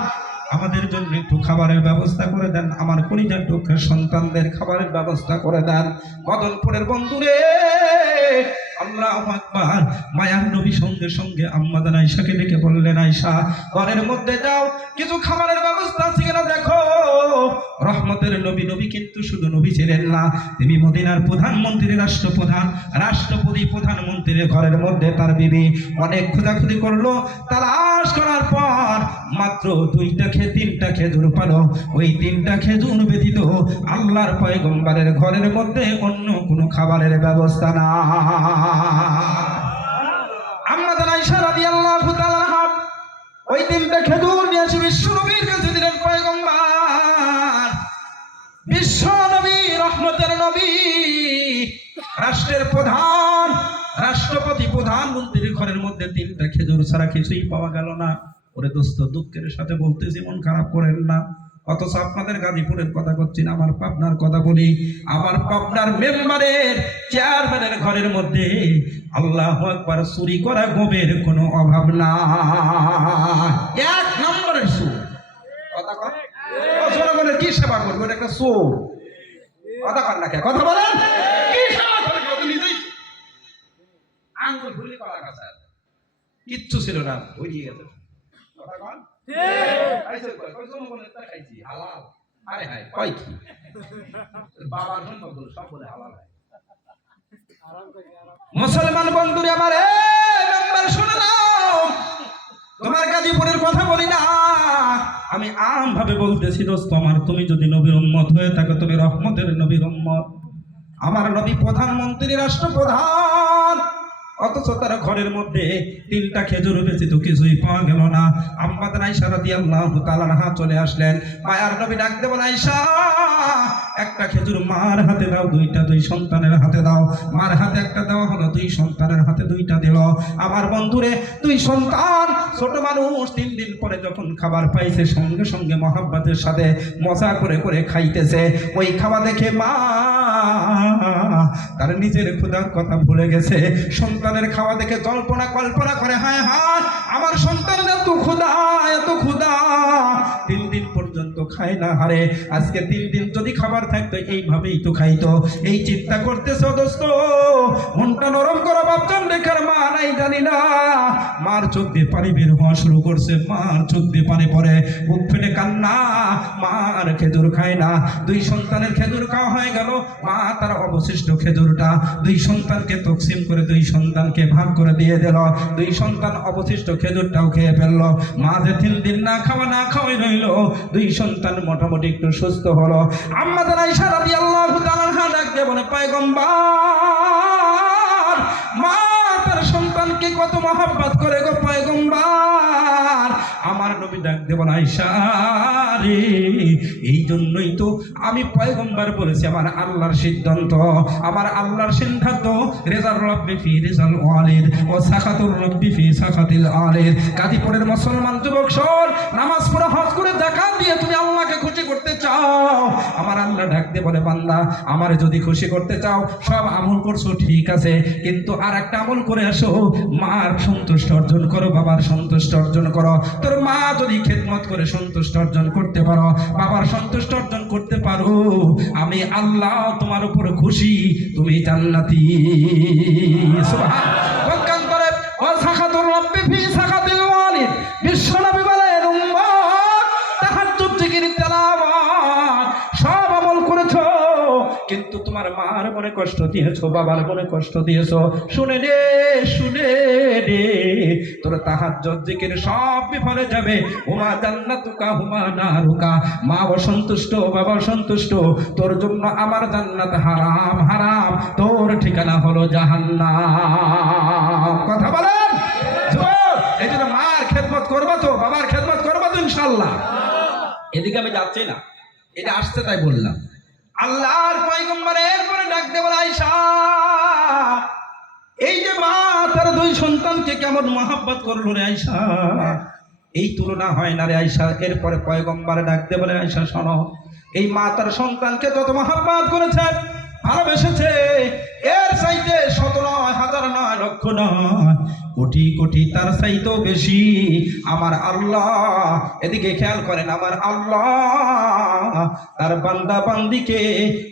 আমাদের জন্য একটু খাবারের ব্যবস্থা করে দেন, আমার কলিজার টুকরা সন্তানদের খাবারের ব্যবস্থা করে দেন। মদনপুরের বন্ধুরে, আল্লাহু আকবার। মায়ার নবী সঙ্গে সঙ্গে আম্মা আয়েশাকে ডেকে বললেন, আয়েশা ঘরের মধ্যে যাও, কিছু খাবারের ব্যবস্থা আছে কিনা দেখো। রহমতের নবী, নবী কিন্তু শুধু নবী ছিলেন না, তিনি মদিনার প্রধানমন্ত্রী, রাষ্ট্রপতি প্রধানমন্ত্রীর ঘরের মধ্যে তার বিবি অনেক খোঁজাখুঁজি করলো। তালাশ করার পর মাত্র 2টা 3টা খেজুর পালো। ওই 3টা খেজুর ব্যতীত আল্লাহর পয়গম্বরের ঘরের মধ্যে অন্য কোনো খাবারের ব্যবস্থা না। আম্মা আয়েশা রাদিয়াল্লাহু তাআলা আনহা ওই 3টা খেজুর নিয়ে এসে বিশ্ব নবীর কাছে দিলেন। পয়গম্বর, বিশ্ব নবী, রহমতের নবী, রাষ্ট্রের প্রধান, রাষ্ট্রপতি প্রধানমন্ত্রীর ঘরের মধ্যে 3টা খেজুর ছাড়া কিছুই পাওয়া গেল না। ওরে দোস্ত, দুঃখের সাথে বলতেছি, মন খারাপ করেন না। অথচ আপনাদের গাজীপুরের কথা করছি না, আমার পাবনার কথা বলি। আমার পাবনার মেম্বারের, চেয়ারম্যানের ঘরের মধ্যে আল্লাহু আকবার, চুরি করা গোবের কোনো অভাব না। 1 নম্বরের চোর। কথা কর, জনগণের কি সেবা করবেন? একটা চোর। কথা কর না, কথা বলেন, কি সেবা করবেন? নিজেই আঙ্গুল ভুলি করা কাছে কিচ্ছু ছিল না, ওই দিয়ে গেছে। কথা কর, মুসলমান বন্ধুরে আমার, শুনে নাও, তোমার গাজীপুরের কথা বলি না, আমি আম ভাবে বলতেছি দোস্ত আমার, তুমি যদি নবীর উম্মত হয়ে থাকো, তুমি রহমতের নবীর উম্মত। আমার নবী প্রধানমন্ত্রী, রাষ্ট্রপ্রধান, অথচ তার ঘরের মধ্যে 3টা খেজুর ব্যতীত কিছুই পাওয়া গেল না। আম্মা আয়েশা রাদিয়াল্লাহু তাআলা আনহা চলে আসলেন। মায়ার নবী ডাক দেবেন, আয়েশা একটা খেজুর মার হাতে দাও, 2টা 2 সন্তানের হাতে দাও। মার হাতে একটা দেওয়া হলো, 2 সন্তানের হাতে 2টা দিল। আমার বন্ধুরে, 2 সন্তান, ছোট মানুষ, 3 দিন পরে যখন খাবার পাইছে, সঙ্গে সঙ্গে মহাব্বতের সাথে মজা করে করে খাইতেছে। ওই খাওয়া দেখে মা তার নিজের ক্ষুধার কথা ভুলে গেছে। সন্তানের খাওয়া দেখে কল্পনা করে, হায় হায়, আমার সন্তানের এত ক্ষুধা, এত ক্ষুধা, 3 দিন পর্যন্ত খায় না। হারে, আজকে 3 দিন যদি খাবার থাকতো এইভাবেই তো খাইতো। এই চিন্তা করতেছো দোস্ত, মনটা নরম করো। বাপজন রেখার মা নাই জানি না, মার চোখ দিয়ে পানি বের হওয়া শুরু করছে। মার চোখ দিয়ে পানি পড়ে, বুক ফেটে কান্না। মার খেজুর খায় না। 2 সন্তানের খেজুর খাওয়া হয়ে গেল। মা তার অবশিষ্ট খেজুরটা 2 সন্তানকে তকসিম করে 2 সন্তানকে ভাগ করে দিয়ে দিল। 2 সন্তান অবশিষ্ট খেজুরটাও খেয়ে ফেললো। মা যে 3 দিন না খাওয়াই রইল, 2 সন্তান মোটামুটি একটু সুস্থ হলো। আম্মা আয়েশা রাদিয়াল্লাহু তাআলা আনহা ডাক দিয়ে বলে, পয়গম্বর, মা তার সন্তানকে কত মহব্বত করে গো পয়গম্বর। আমার নবী ডাক দিয়ে বলে, আয়েশা রে, এই জন্যই তো আমি পয়গম্বর বলেছি, আমার আল্লাহর সিদ্ধান্ত, আমার আল্লাহর সিদ্ধান্ত, রেজাল রব্বি ফি রেজাল ওয়ালিদ ও সাখাতুর রব্বি ফি সাখাতিল আলিদ। গাজীপুরের মুসলমান যুবক শোন, নামাজ পড়ে, হজ করে, যাকাত দিয়ে তুমি আল্লাহকে খুশি করতে চাও? আমার আল্লাহ ডাক দিয়ে বলে, বান্দা আমার যদি খুশি করতে চাও সব আমল করছো ঠিক আছে, কিন্তু আর একটা আমল করে আসো, মার সন্তুষ্ট অর্জন করো, বাবার সন্তুষ্ট অর্জন করো। তোর মা যদি খেদমত করে সন্তুষ্ট অর্জন করতে পারো, বাবার সন্তুষ্ট অর্জন করতে পারো, আমি আল্লাহ তোমার উপর খুশি, তুমি জান্নাতি। সুবহান। পক্ষান্তরে ওয়াসাখাতুর রাব্বি ফি সাখাতিল ওয়ালিদ, বিশ্বনবী বলেন উম্মত তাহাজ্জুদ জিকির তেলাওয়াত সব আমল করেছো, কিন্তু তোমার মার মনে কষ্ট দিয়েছো, বাবার মনে কষ্ট দিয়েছো। শুনে রে, শুনে রে, তোর তাহাজ্জুদ জিকির সব বিফলে যাবে। হুমা জান্নাতুকা হুমা নারুকা, মা অসন্তুষ্ট, বাবা অসন্তুষ্ট, তোর জন্য আমার জান্নাত হারাম, হারাম, তোর ঠিকানা হলো জাহান্নাম। কথা বলেন। এই জন্য মার খেদমত করবা তো, বাবার খেদমত করবা তো ইনশাআল্লাহ। এদিকে আমি যাচ্ছি না, এটা আসছে তাই বললাম। আল্লাহর পয়গম্বর এরপরে ডাক দিয়ে বলে, আয়েশা, এই যে মা তার দুই সন্তানকে কেমন মহব্বত করলো রে আয়েশা, এই তুলনা হয় না রে আয়েশা। এরপরে পয়গম্বর ডাক দিয়ে বলে, আয়েশা শোনো, এই মা তার সন্তানকে যত মহব্বত করেছে, ভালোবেসেছে, এর চাইতে শত নয়, হাজার নয়, লক্ষ নয়, কোটি কোটি তার চাইতেও বেশি আমার আল্লাহ, এদিকে খেয়াল করেন, আমার আল্লাহ তার বান্দা বান্দিকে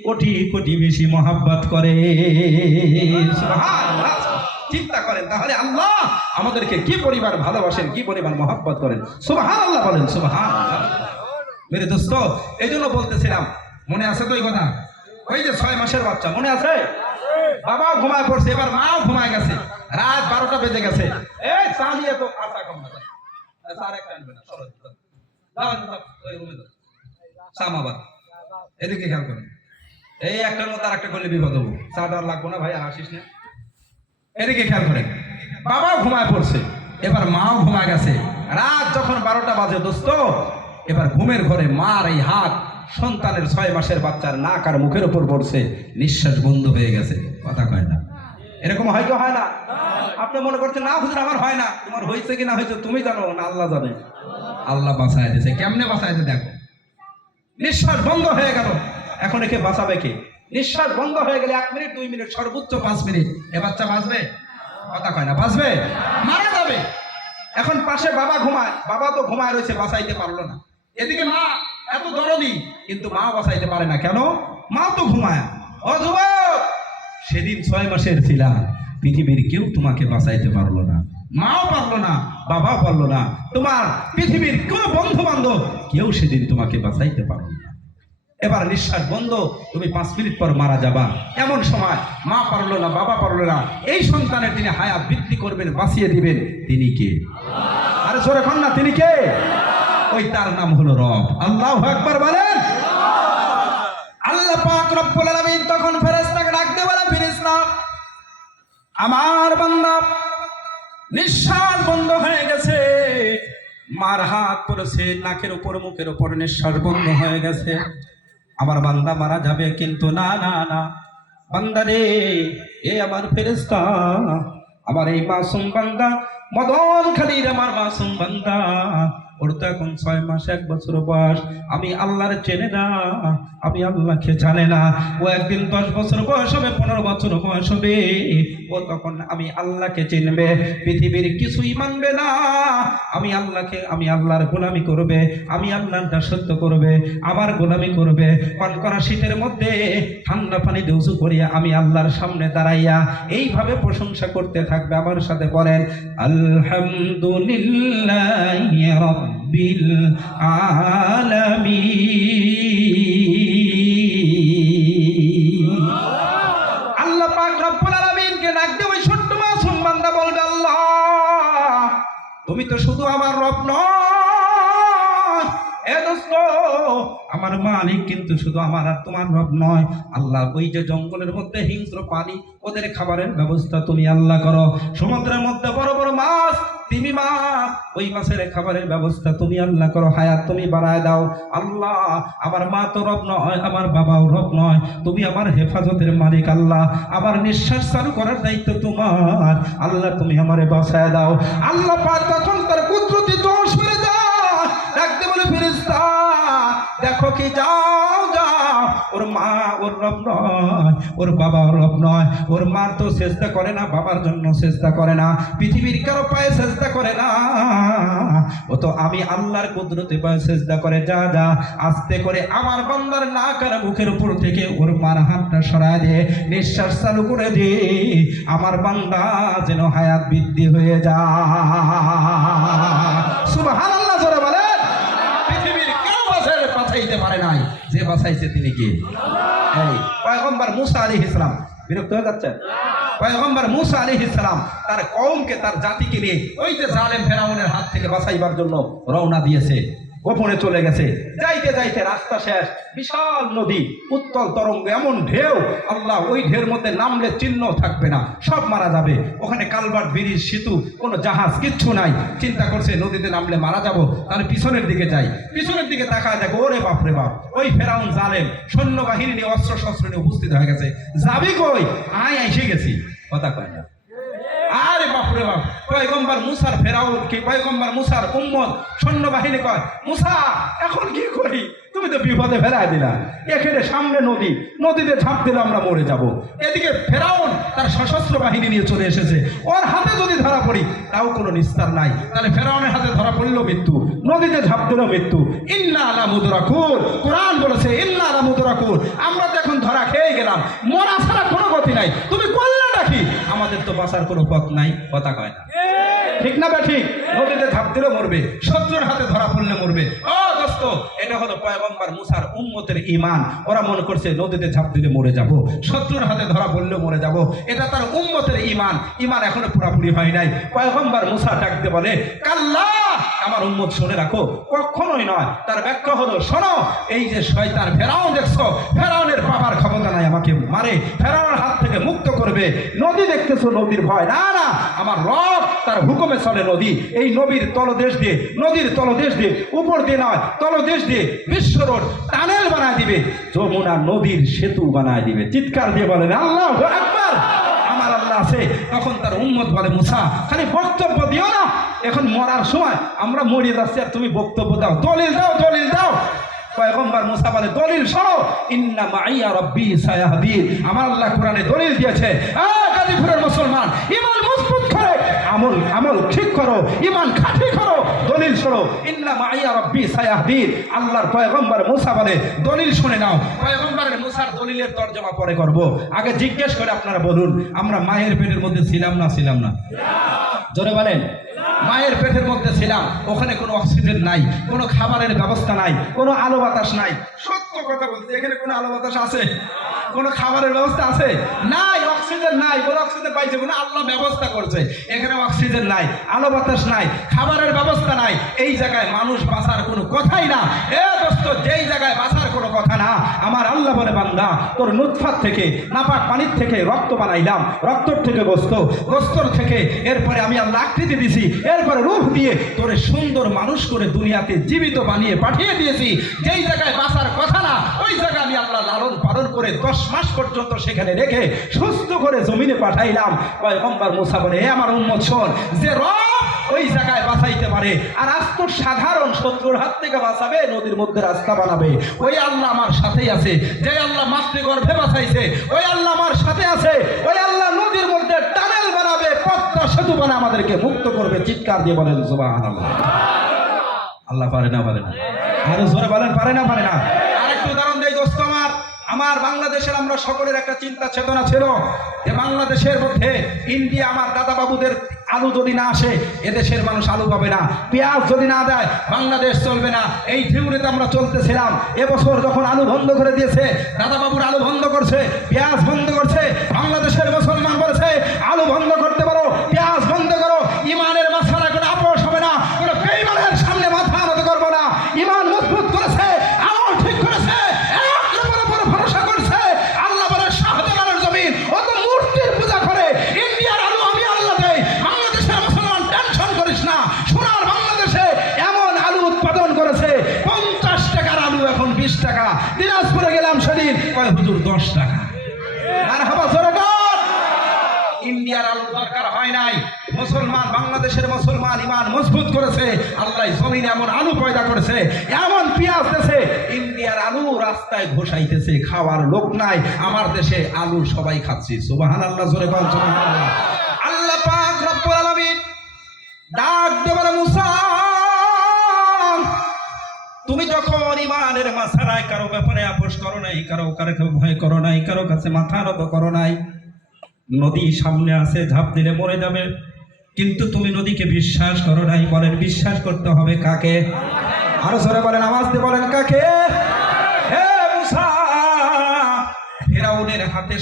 কোটি কোটি বেশি মহব্বত করে। সুবহানাল্লাহ। চিন্তা করেন তাহলে আল্লাহ আমাদেরকে কি পরিমাণ ভালোবাসেন, কি পরিমাণ মহব্বত করেন। সুবহানাল্লাহ বলেন। সুবহানাল্লাহ। মেরে দোস্ত, এই জন্য বলতেছিলাম, মনে আছে তো এই কথা, ওই যে 6 মাসের বাচ্চা, মনে আছে? বাবাও ঘুমায় পড়ছে, এবার মাও ঘুমায় গেছে, রাত 12টা বেজে গেছে। এই চালিয়ে তো আশা কম না, স্যার একটা আনবে না, চলো দাও ওই রুমে দাও সামাবাদ। এদিকে খেয়াল করেন, এই একটার মতো আর একটা করলে বিপদ হবো, চাটা লাগবো না ভাই, আর আসিস না। এদিকে খেয়াল করেন, বাবাও ঘুমায় পড়ছে, এবার মাও ঘুমায় গেছে, রাত যখন 12টা বাজে দোস্ত, এবার ঘুমের ঘরে মার এই হাত সন্তানের 6 মাসের বাচ্চার নাক আর মুখের উপর পড়ছে, নিঃশ্বাস বন্ধ হয়ে গেছে, কথা কয় না। এরকম হয় কি হয় না? আপনি মনে করছেন না হুজুর আমার হয় না, তোমার হয়েছে কি না হয়েছে তুমি জানো না, আল্লাহ জানে। আল্লাহ বাঁচায় দিয়েছে। কেমনে বাঁচায় দিয়েছে দেখো, নিঃশ্বাস বন্ধ হয়ে গেল, এখন একে বাঁচাবে কে? নিঃশ্বাস বন্ধ হয়ে গেলে 1 মিনিট 2 মিনিট সর্বোচ্চ 5 মিনিট এ বাচ্চা বাঁচবে? কথা কয় না, বাঁচবে? মারা যাবে। এখন পাশে বাবা ঘুমায়, বাবা তো ঘুমায় রয়েছে, বাঁচাইতে পারলো না। এদিকে মা এত দরদি, কিন্তু মা বাঁচাইতে পারে না, কেন? মা তো ঘুমায়। ও যুবক, সেদিন 6 মাসের ছিলা, পৃথিবীর কেউ তোমাকে বাঁচাইতে পারলো না, মাও পারলো না, বাবাও পারলো না, তোমার পৃথিবীর কোন বন্ধু বান্ধব কেউ সেদিন তোমাকে বাঁচাইতে পারলো না। এবার নিঃশ্বাস বন্ধ, তুমি 5 মিনিট পর মারা যাবা। এমন সময় মা পারলো না, বাবা পারলো না, এই সন্তানের তিনি হায়াত বৃদ্ধি করবেন, বাঁচিয়ে দিবেন, তিনি কে? আরে জোরে কন না, তিনি কে? ওই তার নাম হলো রব। আল্লাহু আকবার বলেন। আল্লাহ পাক রব্বুল আলামিন তখন ফেরেশতাকে ডাক দিয়ে বলে, ফেরেশতা, আমার বান্দা নিঃশ্বাস বন্ধ হয়ে গেছে, মার হাত পড়েছে নাকের উপর, মুখের উপর, নিঃশ্বাস বন্ধ হয়ে গেছে, আমার বান্দা মারা যাবে। কিন্তু না না না বান্দা রে, এ আমার ফেরেশতা, আমার এই মাসুম বান্দা মদন খালির আমার মাসুম বান্দা, ওর তো এখন 6 মাস 1 বছর বয়স, আমি আল্লাহর চেনে না, আমি আল্লাহকে জানে না। ও একদিন 10 বছর বয়স হবে, 15 বছর বয়স হবে, ও তখন আমি আল্লাহকে চিনবে, পৃথিবীর কিছুই মানবে না, আমি আল্লাহকে, আমি আল্লাহর গোলামি করবে, আমি আল্লাহর দাসত্ব করবে, আমার গোলামি করবে। কনকনা শীতের মধ্যে ঠান্ডা পানি দিয়ে উযু করিয়া আমি আল্লাহর সামনে দাঁড়াইয়া এইভাবে প্রশংসা করতে থাকবে। আমার সাথে বলেন, আলহামদুলিল্লাহি রাব্বিল আলামিন। আল্লাহ পাক রব্বুল আলামিনকে ডাক দিয়ে ওই ছোট্ট মাসুম বান্দা বলবে, আল্লাহ তুমি তো শুধু আমার রব নয়, এ দোস্ত, আমার মালিক কিন্তু শুধু আমার আর তোমার রব নয়। আল্লাহ, ওই যে জঙ্গলের মধ্যে হিংস্র প্রাণী, ওদের খাবারের ব্যবস্থা তুমি আল্লাহ করো, সমুদ্রের মধ্যে বড় বড় মাছ, তিমি মাছ, ওই মাছের খাবারের ব্যবস্থা তুমি আল্লাহ করো, হায়াত তুমি বাড়ায় দাও। আল্লাহ, আমার মা তো রব নয়, আমার বাবাও রব নয়, তুমি আমার হেফাজতের মালিক। আল্লাহ, আমার নিঃশ্বাস চালু করার দায়িত্ব তোমার। আল্লাহ, তুমি আমারে বাঁচায় দাও। আল্লাহ পাক তখন তার কুদরতি দোষ ফেলে যায়, ডাকতে বলে, ফেরেশতা দেখো কি যাও যাও, ওর মা ওর রব নয়, ওর বাবা ওর রব নয়, ওর মা তো সেজদা করে না, বাবার জন্য সেজদা করে না, পৃথিবীর কারো পায়ে সেজদা করে না, ও তো আমি আল্লাহর কুদরতে পায়ে সেজদা করে। যা যা আস্তে করে আমার বান্দার নাক আর মুখের উপর থেকে ওর মার হাতটা সরায় দিয়ে নিঃশ্বাস চালু করে দে, আমার বান্দা যেন হায়াত বৃদ্ধি হয়ে যায়। সুবহানাল্লাহ জোরে বলেন। পৃথিবীর কেউ বাঁচাইতে পারে নাই, যে বাঁচাইছে তিনি কে? এই পয়গম্বর মুসা আলাইহিস সালাম। বিরক্ত হয়ে যাচ্ছেন? পয়গম্বর মুসা আলাইহিস সালাম তার কওমকে, তার জাতিকে নিয়ে ওই যে জালেম ফেরাউনের হাত থেকে বাঁচাইবার জন্য রওনা দিয়েছে, গোপনে চলে গেছে। যাইতে যাইতে রাস্তা শেষ, বিশাল নদী, উত্তল তরঙ্গ, এমন ঢেউ, আল্লাহ ওই ঢেউর মধ্যে নামলে চিহ্ন থাকবে না, সব মারা যাবে। ওখানে কালভার্ট, ব্রিজ, সেতু, কোনো জাহাজ কিচ্ছু নাই। চিন্তা করছে নদীতে নামলে মারা যাব, তাহলে পিছনের দিকে যাই। পিছনের দিকে তাকায় দেখো, ওরে বাপ রে বাপ, ওই ফেরাউন জালেম সৈন্যবাহিনী নিয়ে অস্ত্র শস্ত্র নিয়ে উপস্থিত হয়ে গেছে। যাবি কই? এসে গেছি। কথা কয় না। আরে বাপরে বাপ, পয়গম্বর মুসার ফেরাউন কি, পয়গম্বর মুসার উম্মত সৈন্যবাহিনী কয়, মুসা এখন কি করি? তুমি তো বিপদে ফেলাই দিলা, এখানে সামনে নদী, নদীতে ঝাঁপ দিলে আমরা মরে যাব। এদিকে ফেরাউন তার সশস্ত্র বাহিনী নিয়ে চলে এসেছে, ওর হাতে যদি ধরা পড়ি তাও কোনো নিস্তার নাই, তাহলে ফেরাউনের হাতে ধরা পড়লেও মৃত্যু, নদীতে ঝাঁপ দিলেও মৃত্যু। ইন্না আলা মুদরাকুন, কোরআন বলেছে ইন্না আলা মুদরাকুন, আমরা তো এখন ধরা খেয়ে গেলাম, মরা ছাড়া কোনো গতি নাই, তুমি করলে নাকি? আমাদের তো বাঁচার কোনো পথ নাই। কথা কয় না, ঠিক না? ঠিক, নদীতে ঝাঁপ দিলে মরবে, শত্রুর হাতে ধরা পড়লে মরবে। ও দোস্ত, এটা হলো পয়গম্বর মুসার উম্মতের ঈমান। ওরা মনে করছে নদীতে ঝাঁপ দিলে মরে যাব, শত্রুর হাতে ধরা পড়লেও মরে যাব, এটা তার উম্মতের ঈমান। ঈমান এখনো পুরোপুরি হয় নাই। পয়গম্বর মুসা ডাকতে বলে, কাল্লা, আমার উম্মত শুনে রাখো, কখনোই নয়। তার ব্যাখ্যা হলো, শোনো, এই যে শয়তান ফেরাউন দেখছো, ফেরাউনের বাবার ক্ষমতা নাই আমাকে মারে, ফেরাউনের হাত থেকে মুক্ত করবে। নদী দেখতেছো, নদীর ভয় না, না, আমার রব তার হুকুমে চলে নদী। এই নদীর তলদেশ দিয়ে, নদীর তলদেশ দিয়ে, উপর দিয়ে নয়, তলদেশ দিয়ে বিশ্ব রোড টানেল বানায় দিবে, যমুনা নদীর সেতু বানায় দিবে। চিৎকার দিয়ে বলেন আল্লাহু আকবার। আমার আল্লাহ আছে। তখন তার উম্মত বলে, মুসা খালি বক্তব্য দিও না, এখন মরার সময় আমরা মরিয়ে যাচ্ছি আর তুমি বক্তব্য দাও, দলিল দাও, দলিল দাও। পয়গম্বর মুসা বলে, দলিল শোনো, ইন্না মাইয়া রাব্বি সায়াহদিন, আমার আল্লাহ কোরআনে দলিল দিয়েছে। গাজীপুরের মুসলমান, ঈমান মজবুত করে, আমল ঠিক করো, ঈমান খাঁটি করো, দলিল শোনো, ইন্না মাইয়া রাব্বি সায়াহদিন। আল্লাহর পয়গম্বর মুসা বলে, দলিল শুনে নাও। পয়গম্বরের মুসার দলিলের তরজমা পরে করব, আগে জিজ্ঞেস করে আপনারা বলুন, আমরা মায়ের পেটের মধ্যে ছিলাম না? ছিলাম না? জোরে বলেন। মায়ের পেটের মধ্যে ছিলাম, ওখানে কোনো অক্সিজেন নাই, কোনো খাবারের ব্যবস্থা নাই, কোনো আলো বাতাস নাই। সত্য কথা বলছি, এখানে কোনো আলো বাতাস আছে? কোনো খাবারের ব্যবস্থা আছে? নাই, অক্সিজেন নাই। কোনো অক্সিজেন পাইছে কোনো? আল্লাহ ব্যবস্থা করছে, এখানে অক্সিজেন নাই, আলো বাতাস নাই, খাবারের ব্যবস্থা নাই। এই জায়গায় মানুষ বাঁচার কোনো কথাই না। এ দোস্ত, যেই জায়গায় বাঁচার কোনো কথা না, আমার আল্লাহ বলে, বান্দা তোর নুতফাত থেকে, নাপাক পানির থেকে রক্ত বানাইলাম, রক্তর থেকে গোস্ত, গোস্তর থেকে এরপরে আমি আল্লাহ আকৃতি দিছি, এরপরে রূপ দিয়ে তোরে সুন্দর মানুষ করে দুনিয়াতে জীবিত বানিয়ে পাঠিয়ে দিয়েছি। যেই জায়গায় বাঁচার কথা না, ওই জায়গায় আমি আল্লাহ লালন পালন করে 10 মাস পর্যন্ত সেখানে রেখে সুস্থ করে জমিনে পাঠাইলাম। পয়গম্বর মুসা বলে, হে আমার উম্মত শোন, যে রব ওই জায়গায় বাঁচাইতে পারে আর আস্ত সাধারণ শত্রুর হাত থেকে বাঁচাবে, নদীর মধ্যে রাস্তা বানাবে, ওই আল্লাহ আমার সাথেই আছে। যে আল্লাহ মাতৃগর্ভে বাঁচাইছে, ওই আল্লাহ আমার সাথে আছে। ওই আল্লাহ নদীর মধ্যে টানেল বানাবে, পদ্মা সেতু বানাবে, আমাদেরকে মুক্ত করবে। চিৎকার দিয়ে বলেন সুবহানাল্লাহ। আল্লাহ পারে না? পারে না? আরো জোরে বলেন, পারে না? পারে না? আরেকটু উদাহরণ দেই দোস্ত আমার বাংলাদেশের আমরা সকলের একটা চিন্তা চেতনা ছিল যে বাংলাদেশের মধ্যে ইন্ডিয়া, আমার দাদা বাবুদের আলু যদি না আসে, এদেশের মানুষ আলু পাবে না, পেঁয়াজ যদি না দেয় বাংলাদেশ চলবে না। এই থিওরিতে আমরা চলতেছিলাম। এবছর যখন আলু বন্ধ করে দিয়েছে, দাদা বাবুর আলু বন্ধ করছে, পেঁয়াজ বন্ধ করছে, বাংলাদেশের মুসলমান বলেছে আলু বন্ধ করতে পারো, পেঁয়াজ বন্ধ করো, ইমানের মাথায় কোনো আপোষ হবে না, কোনো বেঈমানের সামনে মাথা নত করবো না। ইমান মজবুত করেছে, আমল ঠিক করেছে, ভরসা করছে। আল্লাহ বলে, শাহজালালের জমিন অত মূর্তির পূজা করে, ইন্ডিয়ার আলু আমি আল্লাহ দেই, বাংলাদেশের মুসলমান টেনশন করিস না। সোনার বাংলাদেশে এমন আলু উৎপাদন করেছে, 50 টাকার আলু এখন 20 টাকা। দিনাজপুরে গেলাম সেদিন, কয় হুজুর 10 টাকা। মারহাবা, জোরে বল। ইন্ডিয়ার আলুর দরকার হয় নাই। মুসলমান, বাংলাদেশের মুসলমান ইমান মজবুত করেছে, আল্লাহ জমিনে এমন আলু পয়দা করেছে, এমন পেঁয়াজ দেশে ইন্ডিয়া তেলিয়ার আলু রাস্তায় ঘোষাইতেছে, খাওয়ার লোক নাই। আমার দেশে আলু সবাই খাচ্ছে। সুবহানাল্লাহ, জোরে বল সুবহানাল্লাহ। আল্লাহ পাক রব্বুল আলামিন ডাক দিয়ে বলে, মুসা তুমি যখন ইমানের মাসারায় কারো ব্যাপারে আপোষ করো নাই, কারো ভয় করো নাই, কারো কাছে মাথা নত করো নাই, নদী সামনে আছে, ঝাঁপ দিলে মরে যাবে, কিন্তু তুমি নদীকে বিশ্বাস করো নাই। বলেন বিশ্বাস করতে হবে কাকে? আরো জোরে বলেন, আওয়াজ দিয়ে বলেন কাকে? হে মুসা, ফেরাউনের হাতে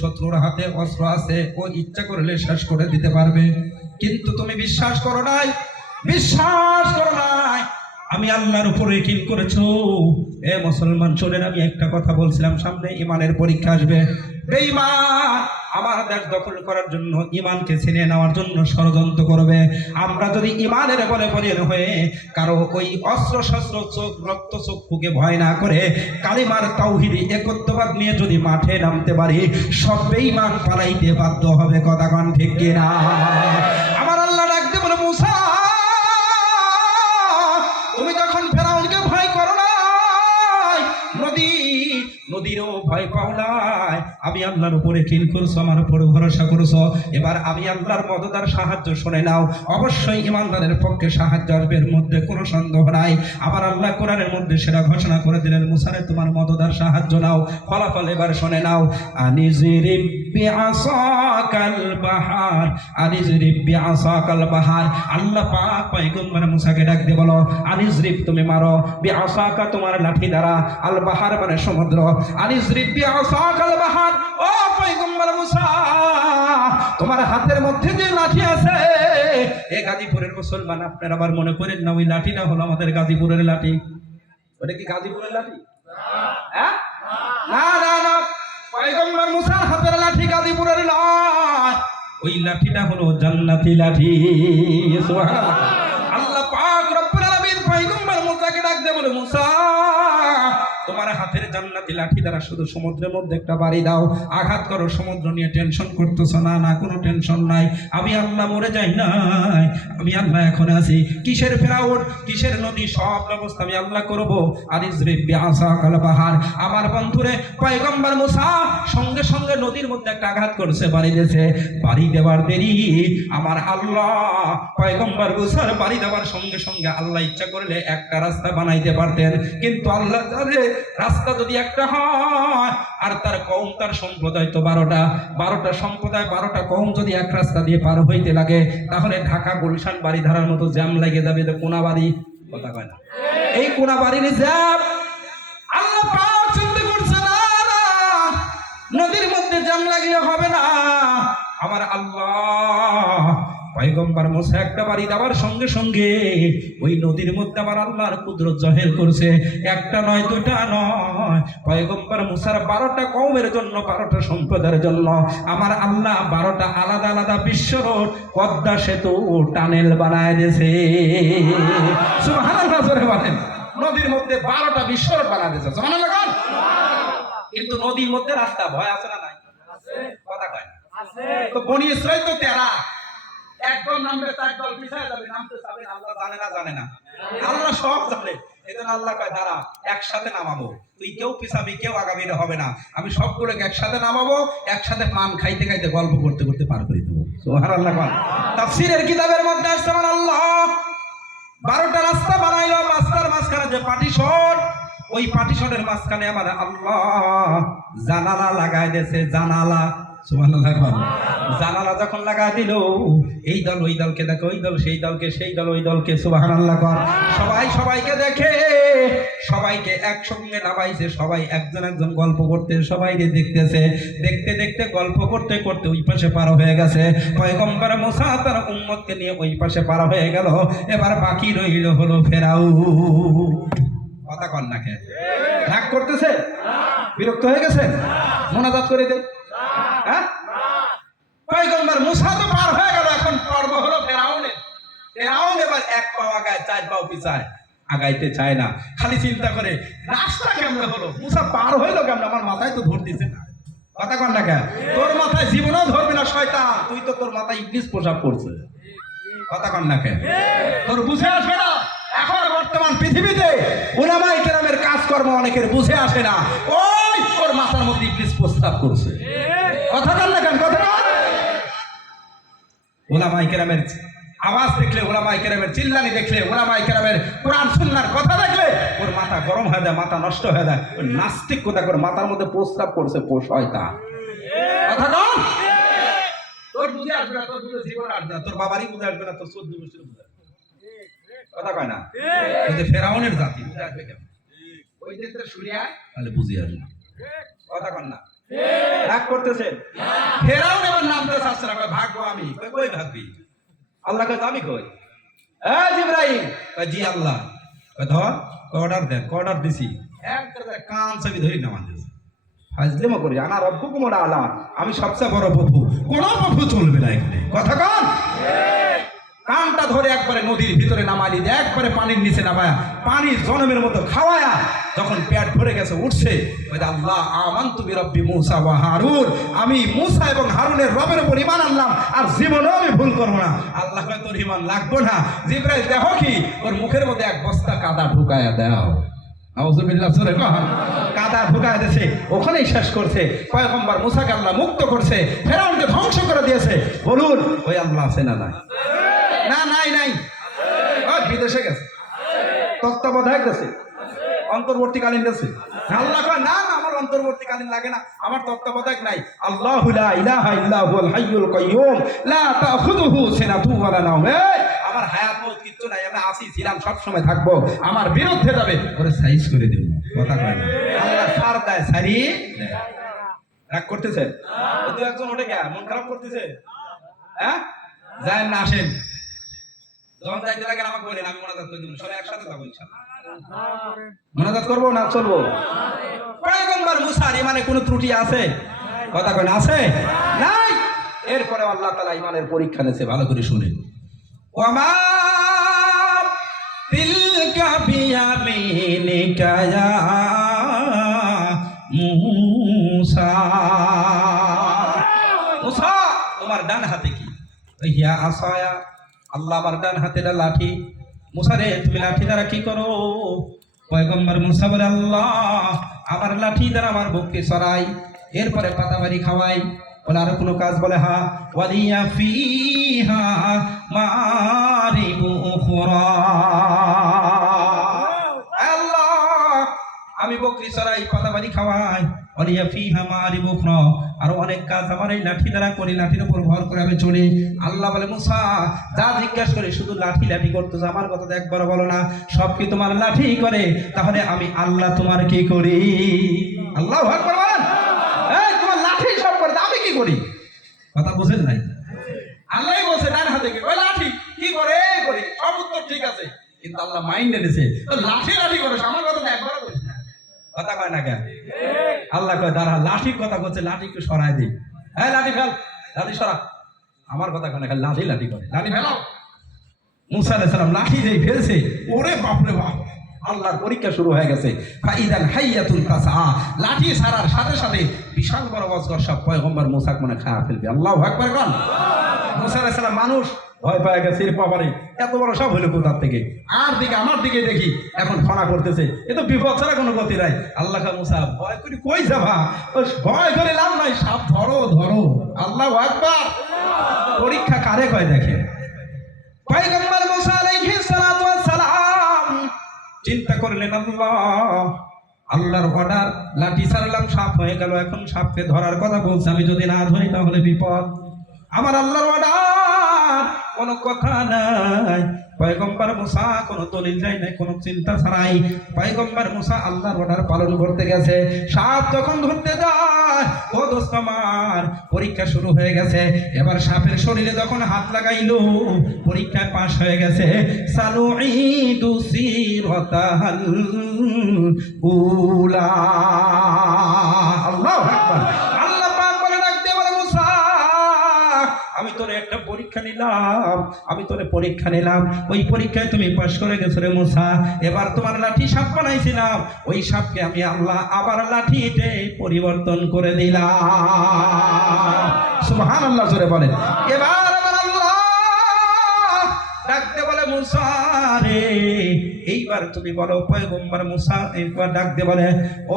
শত্রুর হাতে অস্ত্র আছে, ও ইচ্ছা করলে শেষ করে দিতে পারবে, কিন্তু তুমি বিশ্বাস করো নাই, বিশ্বাস করো নাই। আমি আল্লাহর উপরে কিল করেছো। এ মুসলমান শোনেন, আমি একটা কথা বলছিলাম, সামনে ইমানের পরীক্ষা আসবে। বেঈমান আমার দেশ দখল করার জন্য, ইমানকে ছিনিয়ে নেওয়ার জন্য ষড়যন্ত্র করবে। আমরা যদি ইমানের বলে বলিয়ান হয়ে কারো ওই অস্ত্র শস্ত্র চোখ রক্ত চক্ষুকে ভয় না করে কালিমার তাওহীদি একত্ববাদ নিয়ে যদি মাঠে নামতে পারি, সব বেঈমান পালাইতে বাধ্য হবে। কথা কোন ঠিক কিনা? আমার আল্লাহ ডাকতে বলে, মুসা তুমি যখন ফেরাউনকে ভয় করো নাই, নদীরও ভয় পাও নাই, আমি আল্লাহর উপরে কিল করছো, আমার উপরে ভরসা করছো, এবার আমি আল্লাহর মদদ আর সাহায্য শুনে নাও। অবশ্যই ইমানদারের পক্ষে সাহায্য আসবে, এর মধ্যে কোনো সন্দেহ নাই। আবার আল্লাহ কোরআনের মধ্যে সেটা ঘোষণা করে দিলেন, মুসারে তোমার মদদ আর সাহায্য নাও। ফলাফল এবার শুনে নাও। আনিজরিব বিআসাকাল বাহার, আনিজরিব বিআসাকাল বাহার। আল্লাহ পাক পয়গম্বর মুসাকে ডাক দিয়ে বলো, আনিজরিব তুমি মারো, বিআসাকা তোমার লাঠি দ্বারা, আল বাহার মানে সমুদ্র, আনিজরিব বিআসাকাল বাহার। ও পয়গম্বর মুসা, তোমার হাতের মধ্যে যে লাঠি আছে, এ গাজীপুরের মুসলমান আপনারা আবার মনে করেন না ওই লাঠিটা হলো আমাদের গাজীপুরের লাঠি। ওটা কি গাজীপুরের লাঠি? হ্যাঁ, না না না, পয়গম্বর মুসার হাতের লাঠি গাজীপুরের নয়, ওই লাঠিটা হলো জান্নাতি লাঠি। সুবহানাল্লাহ। আল্লাহ পাক রব্বুল আলামিন পয়গম্বর মুসাকে ডাক দিয়ে বলে, মুসা তোমার হাতের জান্নাতি লাঠি দ্বারা শুধু সমুদ্রের মধ্যে একটা বাড়ি দাও, আঘাত করো। সমুদ্র নিয়ে টেনশন করতেছ না? না, কোনো টেনশন নাই। আমি আল্লাহ মরে যাই নাই, আমি আল্লাহ এখন আছি। কিসের ফেরাউন, কিসের নদী, সব ব্যবস্থা আমি আল্লাহ করবো। আনিজরিব বিআসাকাল বাহার। আমার বন্ধুরে পয়গম্বর মুসা সঙ্গে সঙ্গে নদীর মধ্যে একটা আঘাত করছে, বাড়ি দিয়েছে। বাড়ি দেওয়ার দেরি, আমার আল্লাহ পয়গম্বর মুসার বাড়ি দেওয়ার সঙ্গে সঙ্গে আল্লাহ ইচ্ছা করলে একটা রাস্তা বানাইতে পারতেন, কিন্তু আল্লাহ জানে রাস্তা যদি একটা হয় আর তার কওম তার সম্প্রদায় তো 12টা সম্প্রদায় 12টা কওম যদি এক রাস্তা দিয়ে পার হইতে লাগে, তাহলে ঢাকা গুলশান বাড়ি ধারার মতো জ্যাম লেগে যাবে। তো কোনা বাড়ি, কথা কয় না, এই কোনা বাড়ির জ্যাম আল্লাহ পাক চিন্তা করছে না, নদীর মধ্যে জ্যাম লাগলে হবে না। আমার আল্লাহ পয়গম্বর মুসা একটা বাড়ি দেওয়ার সঙ্গে সঙ্গে ওই নদীর মধ্যে আমার আল্লাহর কুদরত জাহির করছে। একটা নয়, দুটা নয়, পয়গম্বর মুসার 12টা কওমের জন্য, 12টা সম্প্রদায়ের জন্য আমার আল্লাহ 12টা আলাদা আলাদা বিশ্ব রোড, পদ্মা সেতু, টানেল বানায় দিয়েছে। সুবহানাল্লাহ, জোরে বলেন। নদীর মধ্যে 12টা বিশ্ব রোড বানায় দিয়েছে। সুবহানাল্লাহ। কিন্তু নদীর মধ্যে রাস্তা ভয় আছে না নাই? কথা কয় আছে। তো বনি ইসরাইল তো তেরা, একদল নামবে, চার দল পিছায় যাবে, নামতে যাবে না। আল্লাহ জানে না? আল্লাহ সব জানে। এজন্য আল্লাহ কয় দাঁড়া, একসাথে নামাবো, তুই কেউ পিছাবি কেউ আগামী হবে না, আমি সবগুলোকে একসাথে নামাবো, একসাথে পান খাইতে খাইতে গল্প করতে করতে পার করে দেবো। সুবহানাল্লাহ। তাফসীরের কিতাবের মধ্যে আসছে আমার আল্লাহ 12টা রাস্তা বানাইলো, রাস্তার মাঝখানে যে পার্টিশন, ওই পার্টিশনের মাঝখানে আমার আল্লাহ জানালা লাগাই দিয়েছে। জানালা, সুবহানাল্লাহ। জানালা যখন লাগাই দিল, এই দল ওই দলকে দেখে, ওই দল সেই দলকে, সেই দল ওই দলকে। সুবহানাল্লাহ। সবাই সবাইকে দেখে, সবাইকে একসঙ্গে নামাইছে, সবাই একজন একজন গল্প করতে, সবাই দেখতেছে। দেখতে দেখতে গল্প করতে করতে ওই পাশে পার হয়ে গেছে। পয়গম্বর মুসা তার উম্মতকে নিয়ে ওই পাশে পার হয়ে গেল। এবার বাকি রইল হলো ফেরাউন। কথা কন না কে? রাগ করতেছে? বিরক্ত হয়ে গেছে? মোনাজাত করে দেয়। হ্যাঁ, পয়গম্বর মুসা তো পার হয়ে গেল, এখন পর্ব হলো ফেরাউনের। ফেরাউন এবার এক পাও আগায়, 4 পাও পিছায়, আগাইতে চায় না। খালি চিন্তা করে রাস্তা কেমন হলো, মুসা পার হইলো কেমন, আমার মাথায় তো ধর দিছে না। কথা কন না কে? তোর মাথায় জীবনেও ধরবি না শয়তান, তুই তো তোর মাথায় ইবলিস পোশাক করছে। কথা কন না কে? তোর বুঝে আসবে না। এখন বর্তমান পৃথিবীতে উলামায়ে কেরামের কাজ করা কাজকর্ম অনেকের বুঝে আসে না, ওর মাথার মধ্যে ইবলিস প্রস্তাব করছে। কথা বল না কেন? কথা বল। ওলামায়ে কেরামের আওয়াজ দেখলে, ওলামায়ে কেরামের চিল্লানি দেখলে, ওলামায়ে কেরামের কোরআন সুন্নাহর কথা দেখলে ওর মাথা গরম হয়ে যায়, মাথা নষ্ট হয়ে যায়। ওই নাস্তিক কথা করে মাথার মধ্যে প্রস্তাব করছে শয়তান। কথা বল। তোর বুঝে আসবে না, তোর বুঝে জীবন আসবে না, তোর বাবারই বুঝে আসবে না, তোর 14 বছর বুঝে আসবে। কথা কয় না? ওই যে ফেরাউনের জাতি বুঝে আসবে কেন? ওই যে শুনে আয় তাহলে বুঝে আসবে। কথা কন না? রাগ করতেছে ফেরাউন, এবার নামতে চাচ্ছে না, কয় ভাগবো আমি। কই ভাগবি? আল্লাহ কয় আমি কই? এই জিবরাইল কয় জি আল্লাহ। কয় ধর, অর্ডার দেন। অর্ডার দিছি, এক করে কান চাবি ধরি নামান দিয়েছে। ফাজলিমো করি, আনা রব্বুকুম আলা, আমি সবচেয়ে বড় প্রভু, কোন প্রভু চলবে না এখানে। কথা কন। কানটা ধরে একবারে নদীর ভিতরে নামালি, একবারে পানির নিচে নামায়া, পানির জনমের মতো খাওয়ায়া, যখন পেট ভরে গেছে উঠছে, আল্লাহ আমানতু বিরব্বি মূসা ওয়া হারুন, আমি মূসা এবং হারুনের রবের উপর ঈমান আনলাম, আর জীবনেও আমি ভুল করব না। আল্লাহ কয় তোর ঈমান লাগবে না। জিবরাইল দেখো কি, ওর মুখের মধ্যে এক বস্তা কাদা ঢুকায়া দাও। নাউযুবিল্লাহ, জোরে কহ। কাদা ঢুকায় দিয়েছে, ওখানেই শেষ করছে। পয়গম্বর মূসাকে আল্লাহ মুক্ত করছে, ফেরাউনকে ধ্বংস করে দিয়েছে। বলুন ওই আল্লাহ আছে না নাই? না, নাই নাই। বিদেশে গেছে, তত্ত্বাবধায়ক গেছে, অন্তর্বর্তীকালীন গেছে। আল্লাহ কয় না না, আমার অন্তর্বর্তীকালীন লাগে না, আমার তত্ত্বাবধায়ক নাই। আল্লাহু লা ইলাহা ইল্লা হুয়াল হাইয়ুল কাইয়্যুম লা তাখুযুহু সিনাতুন ওয়া লা নাওম। আমার হায়াত মউত কিচ্ছু নাই, আমি আছি, ছিলাম, সব সময় থাকবো। আমার বিরুদ্ধে যাবে ওরে সাইজ করে দেব। কথা কয় না? আল্লাহ ছাড় দেয়, ছাড়ি দেয়। রাগ করতেছে? ওই একজন ওঠে গিয়া মন খারাপ করতেছে, হ্যাঁ যায় না, আসেন। যখন যাইতে লাগেন আমাকে বলেন, আমি মোনাজাত করে দেব। সবাই একসাথে যাবো ইনশাআল্লাহ। মোনাজাত করবো না চলবো? পয়গম্বর মূসার ঈমানে কোনো ত্রুটি আছে? কথা কয় না, আছে? নাই। এরপরে আল্লাহ তাআলা ঈমানের পরীক্ষা নেছে, ভালো করে শুনেন। ওয়ামা তিলকা বিয়ামিনিকা ইয়া মূসা। মূসা তোমার ডান হাতে কি? ইয়া আসায়া, আল্লাহ আমার ডান হাতের লাঠি। মূসা রে তুমি লাঠি দ্বারা কি করো? পয়গম্বর মূসা বলে আল্লাহ আমার লাঠি দ্বারা আমার বুককে সরাই, এরপরে পাতাবাড়ি খাওয়াই। বলে আরো কোনো কাজ? বলে হা ওয়ালিয়া ফিহা মারিবু উখরা। আল্লাহ আমি বকরি সরাই, পাতাবাড়ি খাওয়াই, ওয়ালিয়া ফিহা মারিবু উখরা, আরো অনেক কাজ আমার এই লাঠি দ্বারা করি, লাঠির উপর ভর করে আমি চলি। আল্লাহ বলে মূসা যা জিজ্ঞাসা করে শুধু লাঠি লাঠি করতেছ, আমার কথা তো একবার বলো না, সব কি তোমার লাঠি করে? তাহলে আমি আল্লাহ তোমার কি করি? আল্লাহু আকবার বলেন। এই তোমার লাঠি সব করে, আমি কি করি? কথা বুঝেন নাই? আল্লাহই বলছে ডান হাতে কি, ওই লাঠি কি করে? করি, সব উত্তর ঠিক আছে, কিন্তু আল্লাহ মাইন্ডে নিছে তো লাঠি লাঠি করে, আমার কথা তো একবার বলিস না। কথা কয় না কেন? আল্লাহ কয় দাঁড়া, লাঠির কথা বলছে, লাঠি একটু সরাই দিই। হ্যাঁ লাঠি ফেল, লাঠি সরা। আমার কথা কয় না, লাঠি লাঠি করে, লাঠি ফেলাও। মূসা আলাইহিস সালাম লাঠি যেই ফেলছে, ওরে বাপরে বাপ, আল্লাহর পরীক্ষা শুরু হয়ে গেছে। ফাইদাল হাইয়াতুন তাসা, লাঠি ছাড়ার সাথে সাথে বিশাল বড় অজগর সব পয়গম্বর মূসাকে মনে খাওয়া ফেলবে। আল্লাহু আকবার কোন। মূসা আলাইহিস সালাম মানুষ ভয় পেয়ে গেছে, বাবারে এত বড় সব হইলো কোথার থেকে? আর দিকে আমার দিকে দেখি এখন ফনা করতেছে, এ তো বিপদ ছাড়া কোনো গতি নাই। আল্লাহ কা মূসা ভয় করি কই যাবা? ভয় করে লাভ নাই, সাপ ধরো ধরো। আল্লাহু আকবার। পরীক্ষা কারে কয় দেখে? পয়গম্বর মূসা আলাইহিস সালাতু ওয়াস সালাম চিন্তা করলেন, আল্লাহ আল্লাহর অর্ডার, লাঠি ছাড়লাম, সাপ হয়ে গেল, এখন সাপকে ধরার কথা বলছে, আমি যদি না ধরি তাহলে বিপদ। আমার আল্লাহর অর্ডার, কোনো কথা নাই। পয়গম্বর মূসা কোনো দলিল নাই না, কোনো চিন্তা ছাড়াই পয়গম্বর মূসা আল্লাহর অর্ডার পালন করতে গেছে। সাপ যখন ধরতে যায়, ও দোস্ত আমার পরীক্ষা শুরু হয়ে গেছে। এবার সাপের শরীরে যখন হাত লাগাইলো, পরীক্ষায় পাশ হয়ে গেছে। সানুঈদু সিরাতাল উলা। আল্লাহু আকবার। আল্লাহ পাক বলে ডাকতে বলে, মূসা আমি তোরে একটা পরীক্ষা নিলাম, আমি তোরে পরীক্ষা নিলাম, ওই পরীক্ষায় তুমি পাশ করে গেছো রে মূসা। এবার তোমার লাঠি সাপ বানাইছিলাম, ওই সাপকে আমি আল্লাহ আবার লাঠিতে পরিবর্তন করে দিলাম। সুবহানাল্লাহ জোরে বলেন। এবার আমার আল্লাহ ডাকতে বলে, মূসা রে, এইবার তুমি বলো পয়গম্বর মুসা, এইবার ডাক দিয়ে বলে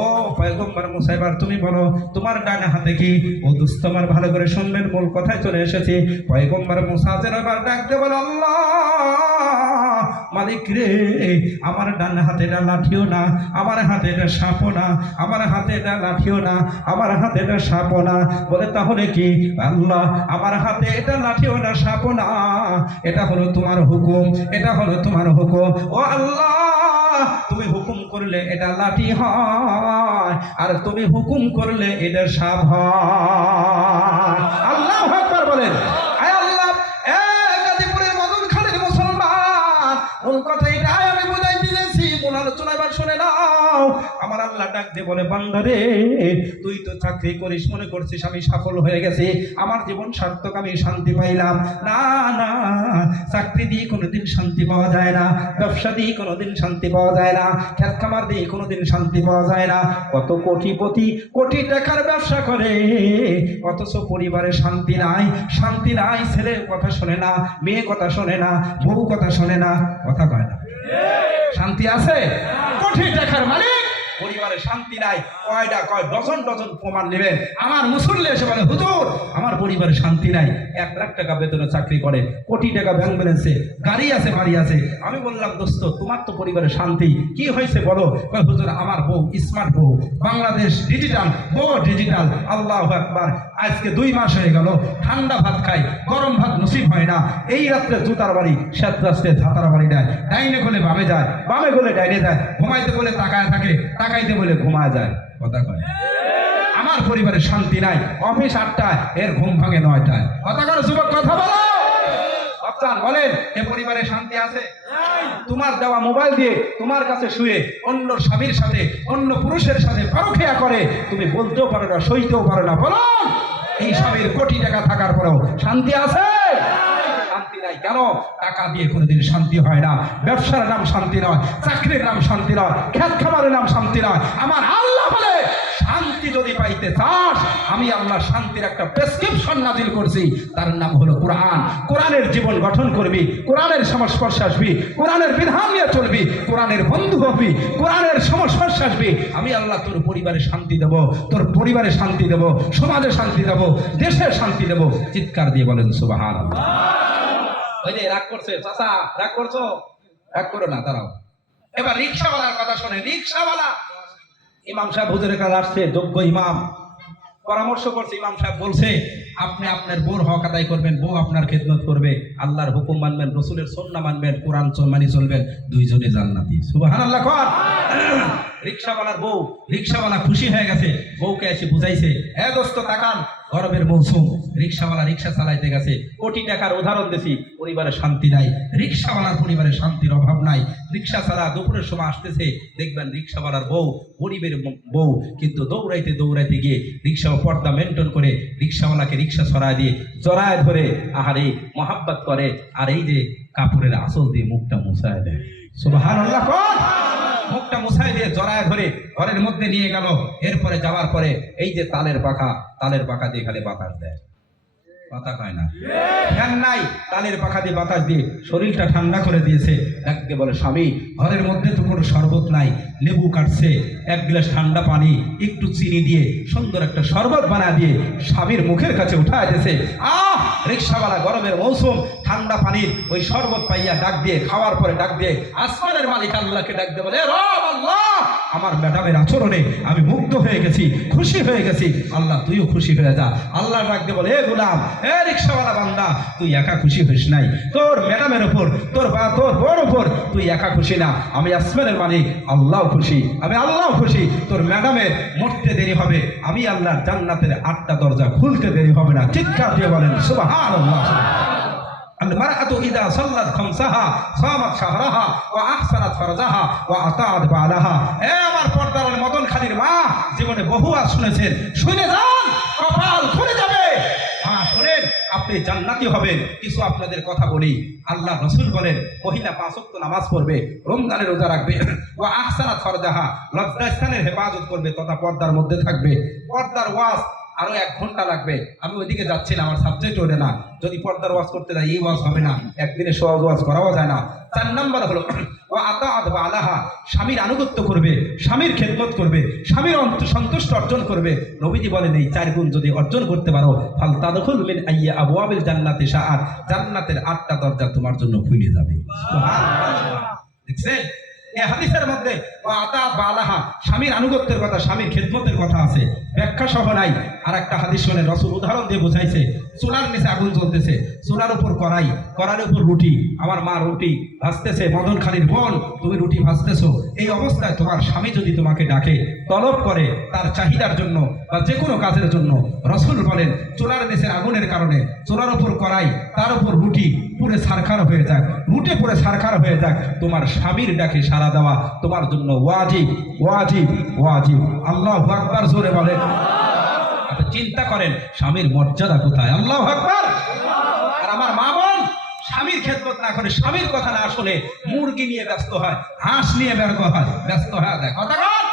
ও পয়গম্বর মুসা, এবার তুমি বলো তোমার ডান হাতে কি? ও দোস্ত আমার ভালো করে শুনবেন, মূল কথায় চলে এসেছি। পয়গম্বর মুসা যেন এবার ডাক দিয়ে বলে আল্লাহ মালিক রে, আমার ডান হাতে এটা লাঠিও না, আমার হাতে এটা সাপও না, আমার হাতে এটা লাঠিও না, আমার হাতে এটা সাপও না। বলে তাহলে কি? আল্লাহ আমার হাতে এটা লাঠিও না, সাপও না, এটা হলো তোমার হুকুম, এটা হলো তোমার হুকুম। ও আল্লাহ তুমি হুকুম করলে এটা লাঠি হয়, আর তুমি হুকুম করলে এটা সাপ হয়। আল্লাহু আকবার বলেন। আয় আল্লাহ, গাজীপুরের মদন খানের মুসলমান, মূল কথা এটাই আমি বুঝাই দিয়েছি, মূল আলোচনা এবার শুনে নাও। আমার আল্লাহ ডাক দিয়ে বলে বান্দা রে, তুই তো চাকরি করিস, মনে করছিস আমি সফল হয়ে গেছি, আমার জীবন সার্থক, আমি শান্তি পাইলাম। না না, চাকরি দিয়ে কোনোদিন শান্তি পাওয়া যায় না, ব্যবসা দিয়ে কোনোদিন শান্তি পাওয়া যায় না, খেত খামার দিয়ে কোনোদিন শান্তি পাওয়া যায় না। কত কোটিপতি কোটি টাকার ব্যবসা করে, অথচ পরিবারে শান্তি নাই, শান্তি নাই। ছেলে কথা শোনে না, মেয়ে কথা শোনে না, বউ কথা শোনে না, কথা কয় না। শান্তি আছে? কোটি টাকার মালিক, পরিবারে শান্তি নাই। কয়টা কয় ডজন ডজন প্রমাণ নেবেন। আমার মুসল্লি এসে বলে হুজুর আমার পরিবারে শান্তি নাই, 1 লাখ টাকা বেতনে চাকরি করে, কোটি টাকা ব্যাংক ব্যালেন্সে, গাড়ি আছে, বাড়ি আছে। আমি বললাম দোস্ত তোমার তো পরিবারে শান্তি, কি হয়েছে বলো? কয় হুজুর আমার বউ স্মার্ট বউ, বাংলাদেশ ডিজিটাল, বউ ডিজিটাল। আল্লাহু আকবার। আজকে 2 মাস হয়ে গেল ঠান্ডা ভাত খাই, গরম ভাত নসিব হয় না। এই রাত্রে জুতার বাড়ি, শেষ রাত্রে ধাতার বাড়ি দেয়, ডাইনে গলে বামে যায়, বামে গলে ডাইনে যায়, ঘুমাইতে বলে তাকায় থাকে, তাকাইতে বলে ঘুমায় যায়, কথা কয়। আমার পরিবারে শান্তি নাই, অফিস 8টায়, এর ঘুম ভাঙে 9টায়, কথা কয় যুবক, কথা বলো। আপনার বলেন এ পরিবারে শান্তি আছে? তোমার দেওয়া মোবাইল দিয়ে তোমার কাছে শুয়ে অন্য স্বামীর সাথে, অন্য পুরুষের সাথে পরখেয়া করে, তুমি বলতেও পারো না, সইতেও পারো না। বলো এই স্বামীর কোটি টাকা থাকার পরেও শান্তি আছে? শান্তি নাই। কেন? টাকা দিয়ে কোনোদিন শান্তি হয় না, ব্যবসার নাম শান্তি নয়, চাকরির নাম শান্তি নয়, খেত খামারের নাম শান্তি নয়। আমার আল্লাহ বলে শান্তি যদি পাইতে চাস, আমি আল্লাহ শান্তির একটা প্রেসক্রিপশন নাজিল করছি, তার নাম হলো কোরআন। কোরআনের জীবন গঠন করবি, কোরআনের সংস্পর্শে আসবি, কোরআনের বিধান নিয়ে চলবি, কোরআনের বন্ধু হবি, কোরআনের সংস্পর্শে আসবি, আমি আল্লাহ তোর পরিবারে শান্তি দেব, তোর পরিবারে শান্তি দেব, সমাজে শান্তি দেব, দেশে শান্তি দেব। চিৎকার দিয়ে বলেন সুবহানাল্লাহ। ওই যে রাগ করছে চাচা, রাগ করছো? রাগ করো না, দাঁড়াও। এবার রিকশাওয়ালার কথা শোনে। রিকশাওয়ালা ইমাম সাহেব হুজুরের কাছে আসছে, যোগ্য ইমাম পরামর্শ করছে। ইমাম সাহেব বলছে আপনি আপনার বউর হক আদায় করবেন, বউ আপনার খেদমত করবে, আল্লাহর হুকুম মানবেন, রসুলের সুন্নাহ মানবেন, কোরআন মানি চলবেন, দুইজনে জান্নাতি। সুবহানাল্লাহ কর। রিকশাওয়ালার বউ, রিকশাওয়ালা খুশি হয়ে গেছে, বউকে এসে বুঝাইছে, এ দোস্ত তাকান, গরমের মৌসুম, রিকশাওয়ালা রিকশা চালাইতে গেছে, কোটি টাকার উদাহরণ দিছি, পরিবারে শান্তি নাই, রিকশাওয়ালার পরিবারে শান্তির অভাব নাই। রিকশা ছাড়া দুপুরের সময় আসতেছে, দেখবেন রিকশাওয়ালার বউ, গরিবের বউ, কিন্তু দৌড়াইতে দৌড়াইতে গিয়ে রিকশাও পর্দা মেনটেন করে রিকশাওয়ালাকে রিকশা ছড়ায় দিয়ে জড়ায় ধরে আহারে মহাব্বত করে, আর এই যে কাপড়ের আঁচল দিয়ে মুখটা মুছায় দেয়। সুবহানাল্লাহ কর। মুখটা মুছাই দিয়ে জড়ায় ধরে ঘরের মধ্যে নিয়ে গেল। এরপরে যাওয়ার পরে এই যে তালের পাখা দিয়ে খালি বাতাস দেয়, কথা কয় না। ফ্যান নাই, তালের পাখা দিয়ে বাতাস দিয়ে শরীরটা ঠান্ডা করে দিয়েছে। একদিকে বলে স্বামী ঘরের মধ্যে তো কোনো শরবত নাই, লেবু কাটছে, 1 গ্লাস ঠান্ডা পানি একটু চিনি দিয়ে সুন্দর একটা শরবত বানায় দিয়ে স্বামীর মুখের কাছে উঠায় দিয়েছে। রিকশাওয়ালা গরমের মৌসুম, ঠান্ডা পানির ওই শরবত পাইয়া ডাক দিয়ে, খাওয়ার পরে ডাক দিয়ে আসমানের মালিক আল্লাহকে ডাক দিয়ে বলে, রব আল্লাহ, আমার ম্যাডামের আচরণে আমি মুগ্ধ হয়ে গেছি, খুশি হয়ে গেছি, আল্লাহ তুইও খুশি হয়ে যা। আল্লাহ ডাক দিয়ে বলে, এ গোলাম, এ রিকশাওয়ালা বান্দা, তুই একা খুশি হইস নাই, তোর ম্যাডামের উপর, তোর বড় উপর তুই একা খুশি না, আমি আসমানের মালিক আল্লাহ খুশি, আমি আল্লাহ খুশি। তোর ম্যাডামের মরতে দেরি হবে, আমি আল্লাহর জান্নাতের 8টা দরজা খুলতে দেরি হবে না। চিৎকার দিয়ে বলেন সুবহানাল্লাহ। المرأة إذا صلت خمسها صامت شهرها وأحسنت فرجها وأطاعت بعلها। আমার পর্দার মদন খালির মা জীবনে বহু আজ শুনেছেন, শুনে যান, কপাল খুলে যাবে। শুনেন, আপনি জান্নাতি হবেন। কিছু আপনাদের কথা বলি, আল্লাহ রাসূল বলেন মহিলা 5 ওয়াক্ত নামাজ পড়বে, রমজানের রোজা রাখবে, ওয়া আহসানাত ফারজাহা, লজ্জাস্থানের হেফাজত করবে তথা পর্দার মধ্যে থাকবে। পর্দার ওয়াজ আরো 1 ঘন্টা লাগবে, আমি ওইদিকে যাচ্ছি না, আমার সাবজেক্ট ওটা না। যদি পর্দার ওয়াজ করতে যাই এই ওয়াজ হবে না, একদিনে সহজ ওয়াজ করাও যায় না। 4 নাম্বার হলো ও আতাআত ওয়া আলাহা, স্বামীর আনুগত্য করবে, স্বামীর খেদমত করবে, স্বামীর সন্তুষ্ট অর্জন করবে। নবীজি বলেন এই 4 গুণ যদি অর্জন করতে পারো, ফাল তাদখুল মিন আইয়া আবওয়াবিল জান্নাতি শাআত, জান্নাতের 8টা দরজা তোমার জন্য খুলে যাবে। সুবহানাল্লাহ। দেখছেন এই হাদিসের মধ্যে আতাআত ওয়া আলাহা, স্বামীর আনুগত্যের কথা, স্বামীর খেদমতের কথা আছে, ব্যাখ্যা সহ নাই। আর একটা হাদিস শুনেন, রাসূল উদাহরণ দিয়ে বুঝাইছে, চুলার নিচে আগুন জ্বলতেছে, চুলার উপর কড়াই, কড়াইয়ের উপর রুটি, আমার মা রুটি ভাজতেছে, মদন খালির বোন তুমি রুটি ভাজতেছো। এই অবস্থায় তোমার স্বামী যদি তোমাকে ডাকে, তলব করে তার চাহিদার জন্য বা যে কোনো কাজের জন্য, রাসূল বলেন চুলার নিচের আগুনের কারণে চুলার উপর কড়াই, তার উপর রুটি পুরে ছারখার হয়ে যাক, রুটে পুরে ছারখার হয়ে যাক, তোমার স্বামীর ডাকে সাড়া দেওয়া তোমার জন্য ওয়াজিব ওয়াজিব ওয়াজিব। আল্লাহু আকবার, জোরে বলেন। আপনি চিন্তা করেন স্বামীর মর্যাদা কোথায়। আল্লাহু আকবার। আর আমার মা বোন স্বামীর খেদমত না করে, স্বামীর কথা না শুনে মুরগি নিয়ে ব্যস্ত হয়, হাঁস নিয়ে ব্যস্ত হয় দেখ কথা কন।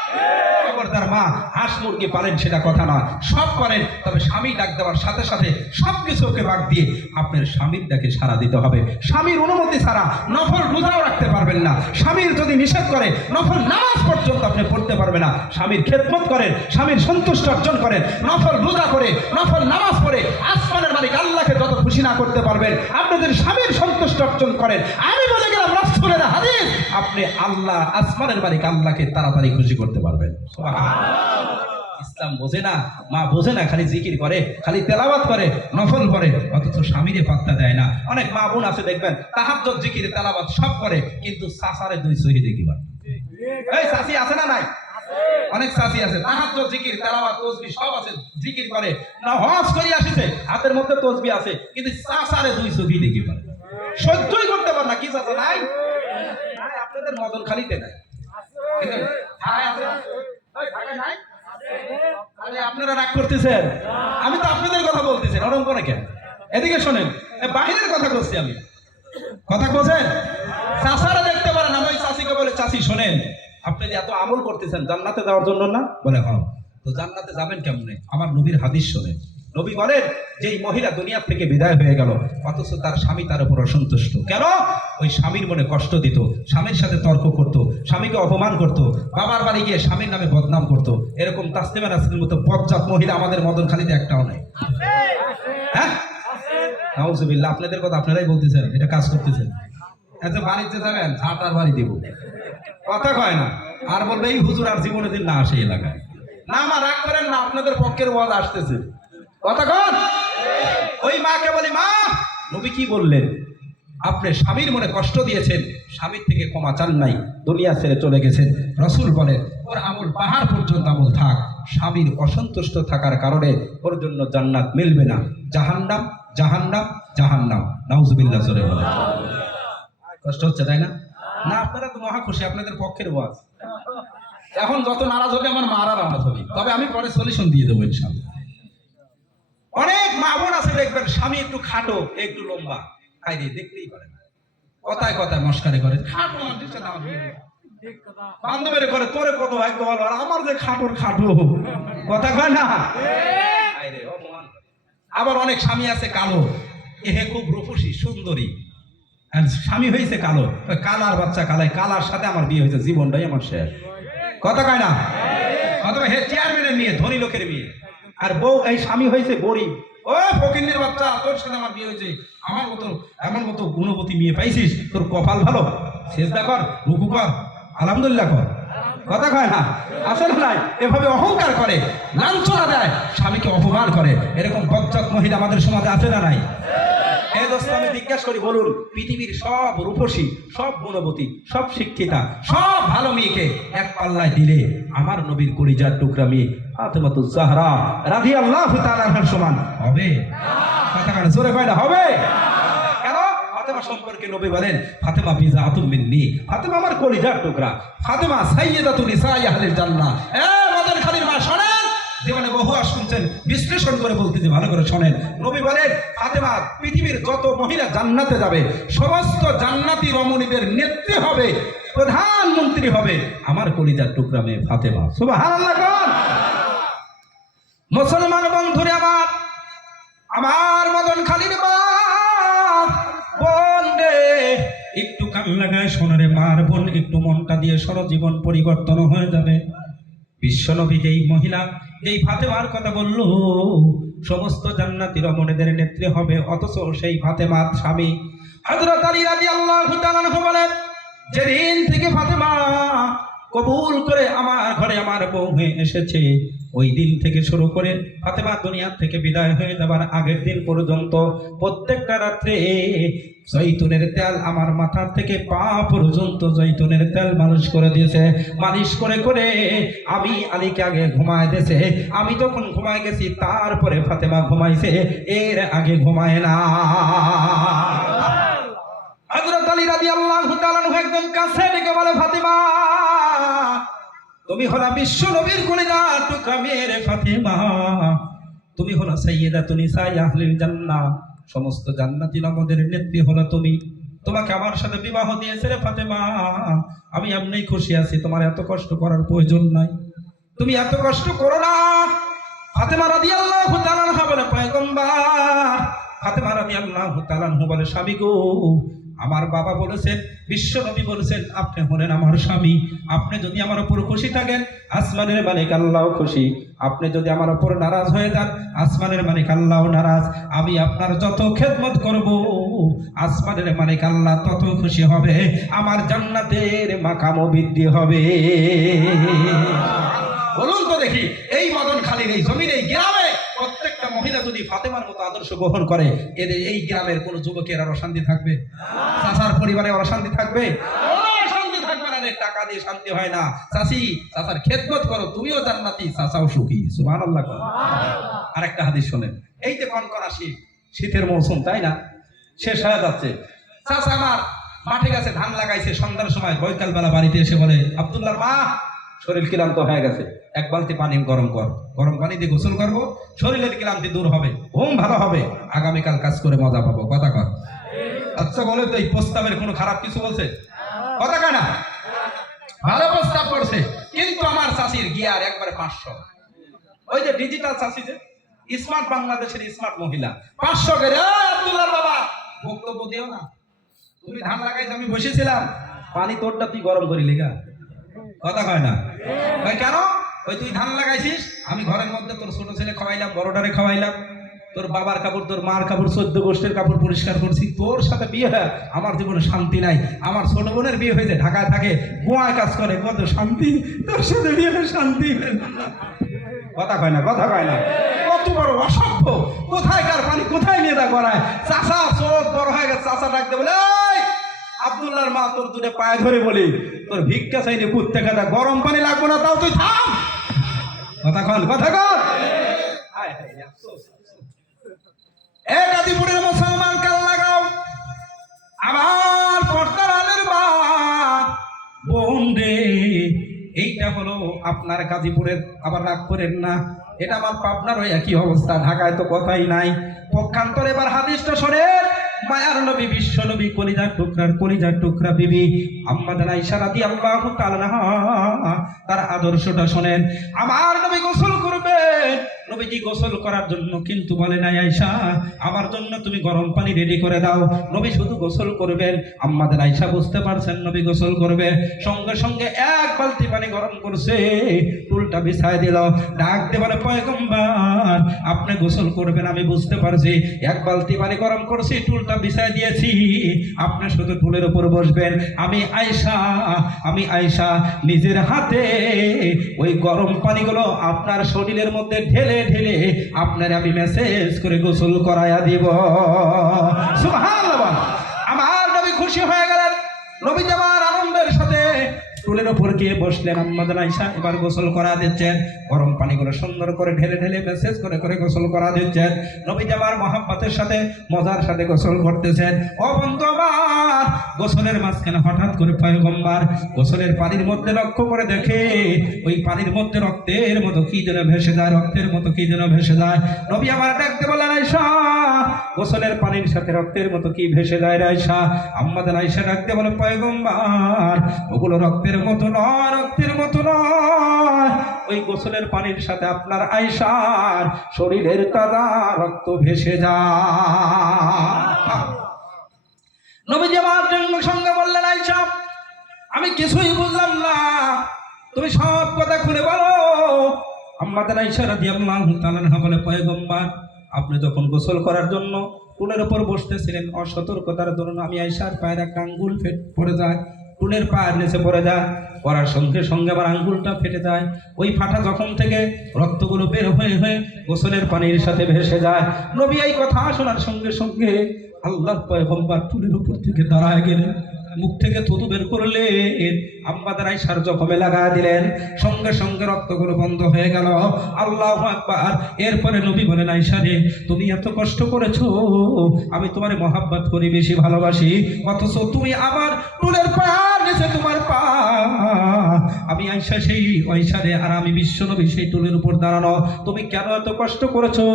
তার মা হাঁস মুরগি পালেন সেটা কথা নয়, সব করেন, তবে স্বামী ডাক দেওয়ার সাথে সাথে সবকিছু ওকে বাদ দিয়ে আপনার স্বামীর ডাকে সাড়া দিতে হবে। স্বামীর অনুমতি ছাড়া নফল রোজাও রাখতে পারবেন না। স্বামীর যদি নিষেধ করে নফল নামাজ পর্যন্ত আপনি পড়তে পারবেন না। স্বামীর খেদমত করেন, স্বামীর সন্তুষ্ট অর্জন করেন, নফল রোজা করে, নফল নামাজ পড়ে আসমানের মালিক আল্লাহকে যত খুশি না করতে পারবেন, আপনি যদি স্বামীর সন্তুষ্ট অর্জন করেন, আমি বলে গেলাম রাসূলের হাদিস, আপনি আল্লাহ আসমানের মালিক আল্লাহকে তাড়াতাড়ি খুশি করতে পারবেন। ইসলাম বোঝে না, মা বোঝে না, খালি জিকির করে, খালি তেলাওয়াত করে, নফল পড়ে, অথচ স্বামীরে পাত্তা দেয় না। অনেক মা বোন আছে দেখবেন তাহাজ্জুদ, জিকির, তেলাওয়াত সব করে, কিন্তু সাসারে 2 সহি দেখিবা। এই সাসি আছে না নাই? অনেক সাসি আছে, তাহাজ্জুদ, জিকির, তেলাওয়াত, তাসবিহ সব আছে, জিকির করে না, হজ করে আসছে, হাতের মধ্যে তাসবিহ আছে, কিন্তু সাসারে 2 সহি দেখিবা, সহ্যই করতে পারে না। কি চাচা নাই? আপনাদের মদন খালিতে নাই, আপনারা রাগ করতেছেন, আমি তো আপনাদের কথা বলতেছি, নরম করে কেন? এদিকে শোনেন, বাহিরের কথা বলছি আমি, কথা বলছেন। চাষারা দেখতে পারেন, আমি ওই চাষিকে বলে, চাষি শোনেন, আপনি যে এত আমল করতেছেন জান্নাতে যাওয়ার জন্য না? বলে হ্যাঁ। তো জান্নাতে যাবেন কেমনে? আমার নবীর হাদিস শোনেন। নবী বলেন যে এই মহিলা দুনিয়া থেকে বিদায় হয়ে গেল, অথচ তার স্বামী তার উপর অসন্তুষ্ট। কেন? ওই স্বামীর মনে কষ্ট দিত, স্বামীর সাথে তর্ক করত, স্বামীকে অপমান করত, বাবার বাড়ি গিয়ে স্বামীর নামে বদনাম করত। এরকম তাসলিমা নাসরিনের মতো বজ্জাত মহিলা আমাদের মদনখালীতে একটাও নাই। হ্যাঁ, নাউজুবিল্লাহ। আপনাদের কথা আপনারাই বলতেছেন, এটা কাজ করতেছেন। এত বাড়িতে যাবেন, ঝাঁটার বাড়ি দিব, কথা কয় না। আর বলবে এই হুজুর আর জীবনে দিন না আসে এলাকায় না। আমার রাগ করেন না, আপনাদের পক্ষের ওয়াজ আসতেছে, কথা কন। ওই মাকে বলি, মা নবী কি বললেন? আপনি স্বামীর মনে কষ্ট দিয়েছেন, স্বামীর থেকে ক্ষমা চান নাই, দুনিয়া ছেড়ে চলে গেছেন। রাসূল বলে ওর আমল পাহাড় পর্যন্ত আমল থাক, স্বামীর অসন্তুষ্ট থাকার কারণে ওর জন্য জান্নাত মিলবে না, জাহান্নাম জাহান্নাম জাহান্নাম। নাউজুবিল্লাহ, জোরে বলে। কষ্ট হচ্ছে তাই না? না, আপনারা তো মহা খুশি, আপনাদের পক্ষের ওয়াজ। এখন যত নারাজ হবে আমার মারা নারাজ হবে, তবে আমি পরে সলিউশন দিয়ে দেবো ইনশাআল্লাহ। অনেক মা বোন আছে দেখবেন স্বামী একটু খাটো, একটু লম্বা, খাইয়ে দেখতেই পারে না, কথায় কথায় মস্কারি করে, খাটো বান্ধবের করে, তোরে কত ভাগ্য ভালো, আর আমার যে খাটোর খাটো, কথা কয় না। আবার অনেক স্বামী আছে কালো, এহে খুব রূপসী সুন্দরী, আর স্বামী হয়েছে কালো, কালার বাচ্চা কালায়, কালার সাথে আমার বিয়ে হয়েছে, জীবনটাই আমার শেষ, কথা কয় না। অথবা হে চেয়ারম্যানের মেয়ে, ধনী লোকের মেয়ে, আর বউ এই স্বামী হয়েছে গরিব, ও ফকিন্নির বাচ্চা, তোর সাথে আমার বিয়ে হয়েছে, আমার মতো এমন মতো গুণবতী মেয়ে পাইছিস, তোর কপাল ভালো, সেজদা কর, রুকু কর, আলহামদুলিল্লাহ কর, কথা কয় না। আসলে নাই, এভাবে অহংকার করে, লাঞ্ছনা দেয়, স্বামীকে অপমান করে, এরকম বজ্জাত মহিলা আমাদের সমাজে আছে না নাই? এই দোস্ত আমি জিজ্ঞাসা করি, বলুন পৃথিবীর সব রূপসী, সব গুণবতী, সব শিক্ষিতা, সব ভালো মেয়েকে এক পাল্লায় দিলে আমার নবীর কলিজার টুকরা মেয়ে ফাতেমাতুজ জাহরা রাদিয়াল্লাহু তাআলা আনহার সমান হবে? কথা কানে জোরে কয় না, হবে? কেন? ফাতেমা সম্পর্কে নবী বলেন ফাতেমা বিজাতুম মিন্নি, ফাতেমা আমার কলিজার টুকরা, ফাতেমা সাইয়্যিদাতু নিসাই আহলিল জান্নাহ। মদন খালির মা শোনেন, জীবনে বহু শুনছেন, বিশ্লেষণ করে বলতেছি, ভালো করে শোনেন। নবী বলেন ফাতেমা পৃথিবীর যত মহিলা জান্নাতে যাবে, সমস্ত জান্নাতি রমণীদের নেত্রী হবে, প্রধানমন্ত্রী হবে আমার কলিজার টুকরা মেয়ে ফাতেমা। সুবহানাল্লাহ। মুসলমান বন্ধুরে আমার মদন খালির মা বোন রে, একটু কান লাগায় শোনারে মার বোন, একটু মনটা দিয়ে সরো, জীবন পরিবর্তন হয়ে যাবে। বিশ্বনবী যেই মহিলা, যেই ফাতেমার কথা বললো, সমস্ত জান্নাতি রমণীদের নেত্রী হবে, অথচ সেই ফাতেমার স্বামী হযরত আলী রাদিয়াল্লাহু তাআলা আনহু বলেন, যেদিন থেকে ফাতেমা কবুল করে আমার ঘরে আমার বউ হয়ে এসেছে, ওই দিন থেকে শুরু করে ফাতেমা দুনিয়া থেকে বিদায় হয়ে যাবার আগের দিন পর্যন্ত প্রত্যেকটা রাত্রে জৈতুনের তেল আমার মাথা থেকে পা পর্যন্ত জৈতুনের তেল মালিশ করে দিয়েছে। মালিশ করে করে আমি আলীকে আগে ঘুমায় দিয়েছে। আমি যখন ঘুমায় গেছি তারপরে ফাতেমা ঘুমাইছে, এর আগে ঘুমায় না। হযরত আলী রাদিয়াল্লাহু তাআলা আনহু একদম কাছে ডেকে বলে, ফাতেমা তুমি হলো বিশ্ব নবীর কলিজার টুকরা মেয়ে ফাতেমা, তুমি হলো সাইয়্যিদাতুন নিসাই আহলিল জান্নাহ, সমস্ত জান্নাতি নবীদের নেত্রী হলো তুমি। তোমাকে আমার সাথে বিবাহ দিয়েছে রে ফাতেমা, আমি এমনিই খুশি আছি, তোমার এত কষ্ট করার প্রয়োজন নাই, তুমি এত কষ্ট করো না। ফাতেমা রাদিয়াল্লাহু তাআলা আনহা বলে, পয়গম্বর, ফাতেমা রাদিয়াল্লাহু তাআলা আনহা বলে, স্বামী গো, আমার বাবা বলেছেন, বিশ্ব নবী বলেছেন, আপনি হলেন আমার স্বামী, আপনি যদি আমার উপর খুশি থাকেন আসমানের মালিক আল্লাহ খুশি, আপনি যদি আমার উপর নারাজ হয়ে যান আসমানের মালিক আল্লাহ নারাজ। আমি আপনার যত খেদমত করব আসমানের মালিক আল্লাহ তত খুশি হবে, আমার জান্নাতের মাকামও বৃদ্ধি হবে। বলুন তো দেখি, এই মদন খালির এই জমিন, এই গ্রামে প্রত্যেকটা মহিলা যদি ফাতেমার মতো আদর্শ গ্রহণ করে, এদের এই গ্রামের কোন যুবকের আর অশান্তি থাকবে? চাচার পরিবারে অশান্তি থাকবে? অশান্তি থাকবে না। টাকা দিয়ে শান্তি হয় না। চাচি, চাচার খেদমত করো, তুমিও জান্নাতি, চাচাও সুখী। সুবহানাল্লাহ। আরেকটা হাদিস শোনেন, এই যে কনকনা শীত, শীতের মৌসুম, তাই না, শেষ হয়ে যাচ্ছে। চাচা আমার মাঠে গেছে, ধান লাগাইছে, সন্ধ্যার সময় বৈকাল বেলা বাড়িতে এসে বলে, আব্দুল্লাহর মা, শরীর ক্লান্ত হয়ে গেছে, এক বালতি পানি গরম কর, গরম পানি দিয়ে গোসল করবো, শরীরের ক্লান্তি দূর হবে, ঘুম ভালো হবে, আগামীকাল কাজ করে মজা পাবো। কথা কর। আচ্ছা বলে তো এই প্রস্তাবের কোনো খারাপ কিছু বলছে? কথা কয় না, ভালো প্রস্তাব করছে। কিন্তু আমার চাষির গিয়ার একবারে 500। ওই যে ডিজিটাল চাষি, যে স্মার্ট বাংলাদেশের স্মার্ট মহিলা, 500 করে। আব্দুল্লাহর বাবা, বক্তব্য দিও না, তুমি ধান লাগাইছো, আমি বসেছিলাম, পানি তোরটা তুই গরম করি লিগা। কথা কয় না, কেন? ওই তুই ধান লাগাইছিস, আমি ঘরের মধ্যে তোর ছোট ছেলে খাওয়াইলাম, বড়টারে খাওয়াইলাম, তোর বাবার কাপড়, তোর মার কাপড়, 14 গোষ্ঠীর কাপড় পরিষ্কার করছি। তোর সাথে বিয়ে হয় আমার জীবনে শান্তি নাই। আমার ছোট বোনের বিয়ে হয়েছে, ঢাকায় থাকে, গোয়ায় কাজ করে, কত শান্তি, তোর সাথে বিয়ে হয় শান্তি। কথা কয় না, কথা কয় না, কত বড় অসভ্য, কোথায় কার পানি কোথায় নিয়ে দা করায়। চাষা চোখ বড় হয়ে গেছে, চাষা ডাকতে বলে, আব্দুল্লাহর মা, তোর দুটো পায়ে ধরে বলি, তোর ভিক্ষা চাইনি কুত্তে কাটা, গরম পানি লাগবে না, তাও তুই থাম। কথা কন, কথা কন। গাজীপুরের মুসলমান কাল লাগাও, আমার পর্দার আলের মা বোন রে, এইটা হলো আপনার গাজীপুরের, আবার রাগ করেন না, এটা আমার পাবনারও একই অবস্থা, ঢাকায় তো কথাই নাই। পক্ষান্তর এবার হাদিসটা শোনেন, মায়ার নবী, বিশ্ব নবী, কলিজার টুকরার কলিজার টুকরা বিবি আম্মা জান আয়েশা রাদিয়াল্লাহু তাআলা আনহা, তার আদর্শটা শোনেন। আমার নবী গোসল করবেন, নবীজি গোসল করার জন্য কিন্তু বলে নাই, আয়েশা আমার জন্য তুমি গরম পানি রেডি করে দাও, নবী শুধু গোসল করবেন। আম্মা জান আয়েশা বুঝতে পারছেন নবী গোসল করবে, সঙ্গে সঙ্গে এক বালতি পানি গরম করছে, টুলটা বিছায় দিল, ডাক দিয়ে বলে, পয়গম্বর আপনি গোসল করবেন, আমি বুঝতে পারছি, এক বালতি পানি গরম করছি, টুলটা বিছায় দিয়েছি, আপনি শুধু টুলের উপর বসবেন। আমি আয়েশা নিজের হাতে ওই গরম পানিগুলো আপনার শরীরের মধ্যে ঢেলে ঢেলে আপনার আমি মেসেজ করে গোসল করায়া দিব। সুবহানাল্লাহ। আমার নবী খুশি হয়ে গেলেন, নবী আমার আনন্দের সাথে টুলের উপর গিয়ে বসলেন। আম্মা জান আয়েশা এবার গোসল করা দিচ্ছেন, গরম পানিগুলো সুন্দর করে ঢেলে ঢেলে মেসেজ করে করে গোসল করা দিচ্ছেন। নবী আমার মহাব্বতের সাথে, মজার সাথে গোসল করতেছেন। ও বন্ধু আমার, গোসলের মাঝখানে হঠাৎ করে পয়গম্বর গোসলের পানির মধ্যে লক্ষ্য করে দেখে ওই পানির মধ্যে রক্তের মতো কি যেন ভেসে যায়, রক্তের মতো কি যেন ভেসে যায়। নবী আমার দেখতে বলেন, আয়েশা গোসলের পানির সাথে রক্তের মতো কি ভেসে যায় রে আয়েশা? আম্মাজান আয়েশা ডাকতে বলে, পয়গম্বর ওগুলো রক্তের মতো নয়, রক্তের মতো নয়, ওই গোসলের পানির সাথে আপনার আয়েশার শরীরের তাজা রক্ত ভেসে যায়। নবীজি আমার সঙ্গে বললেন, আয়েশা আমি কিছুই বুঝলাম না, তুমি সব কথা খুলে বলো। আম্মাজান আয়েশা রাদিয়াল্লাহু তাআলা আনহা বলে, পয়গম্বর আপনি যখন গোসল করার জন্য টুলের উপর বসতেছিলেন, অসতর্কতার জন্য আমি আয়েশার পায়ের একটা আঙ্গুল পড়ে যায়, টুলের পায়ের নিচে পড়ে যায়, পড়ার সঙ্গে সঙ্গে আমার আঙ্গুলটা ফেটে যায়। ওই ফাটা জখম থেকে রক্তগুলো বের হয়ে হয়ে গোসলের পানির সাথে ভেসে যায়। নবী এই কথা শোনার সঙ্গে সঙ্গে আল্লাহর পয়গম্বর টুলের উপর থেকে দাঁড়ায় গেলেন, মুখ থেকে থুতু বের করলেন, আম্মাজান আয়েশার জখমে লাগা দিলেন, সঙ্গে সঙ্গে রক্তগুলো বন্ধ হয়ে গেল। আল্লাহু আকবার। এরপরে নবী বলেন, আয়েশা রে তুমি এত কষ্ট করেছো, আমি তোমারে মহাব্বত করি, বেশি ভালোবাসি, অথচ তুমি আমার টুলের পায়ের নিচে তোমার পা, আমি আয়েশা সেই আয়েশা রে, আর আমি বিশ্বনবী সেই টুলের উপর দাঁড়ানো, তুমি কেন এত কষ্ট করেছো?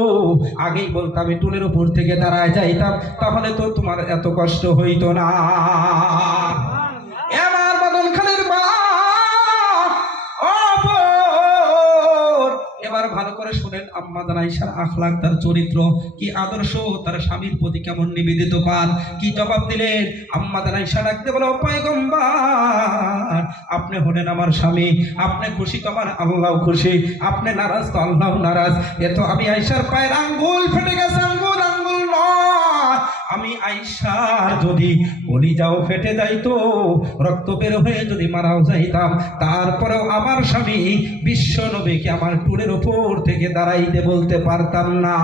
আগেই বলতে আমি টুলের উপর থেকে দাঁড়ায় যাইতাম, তাহলে তো তোমার এত কষ্ট হইতো না। আমার বদন খানের বা এবার ভালো করে শুনেন, আম্মাজান আয়েশার আখলাক, তার চরিত্র কি, আদর্শ, তার স্বামীর প্রতি কেমন নিবেদিত পান, কি জবাব দিলেন। আম্মাজান আয়েশা ডাকতে বলো, পয়গম্বর আপনি হলেন আমার স্বামী, আপনি খুশি তো আমার আল্লাহ খুশি, আপনি নারাজ তো আল্লাহ নারাজ। এত আমি আয়েশার পায়ের আঙ্গুল ফেটে গেছে, আঙ্গুল আঙ্গুল নয়, আমি আয়েশার যদি কলিজাও ফেটে যাইতো, রক্ত বের হয়ে যদি মারাও যাইতাম, তারপরেও আমার স্বামী বিশ্ব নবীকে আমার টুলের উপর থেকে দাঁড়াইতে বলতে পারতাম না।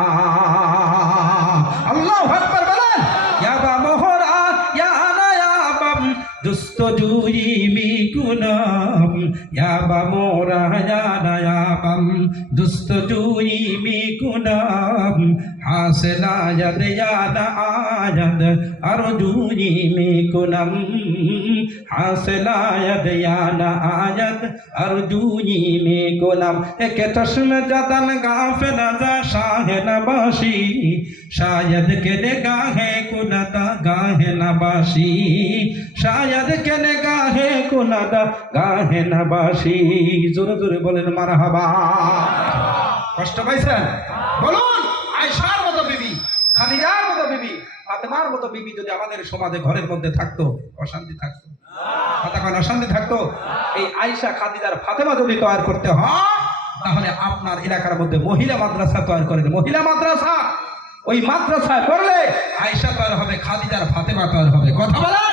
আল্লাহু আকবার বলেন। ইয়া বা মোহরা ইয়া আনা ইয়া বাম দুস্ত জুই মি গুনাম, ইয়া বা মোরা ইয়া না ইয়া বাম দুস্ত জুই মি গুনাম, হাসলা ইয়াদ ইয়াদ আয়াদ আরজুই মি গুনাম, হাসলা ইয়াদ ইয়াদ আয়াদ আরজুই মি গুনাম। একে চশমে জাদান গাফিলা যা শাহে নবাসী, শায়দ কে নিগাহে কুনাদা গাহে নবাসী, শায়দ কে নিগাহে কুনাদা গাহে নবাসী। জোরে জোরে বলেন মারহাবা। কষ্ট পাইছেন? বলুন, আয়েশার মতো বিবি, খাদিজার মতো বিবি, ফাতেমার মতো বিবি যদি আমাদের সমাজে ঘরের মধ্যে থাকতো, অশান্তি থাকতো? কতক্ষণ অশান্তি থাকতো? এই আয়েশা, খাদিজার, ফাতেমা যদি তৈরি করতে হয়, তাহলে আপনার এলাকার মধ্যে মহিলা মাদ্রাসা তৈরি করেন, মহিলা মাদ্রাসা, ওই মাদ্রাসায় পড়লে আয়েশা তৈরি হবে, খাদিজার, ফাতেমা তৈরি হবে। কথা বলেন।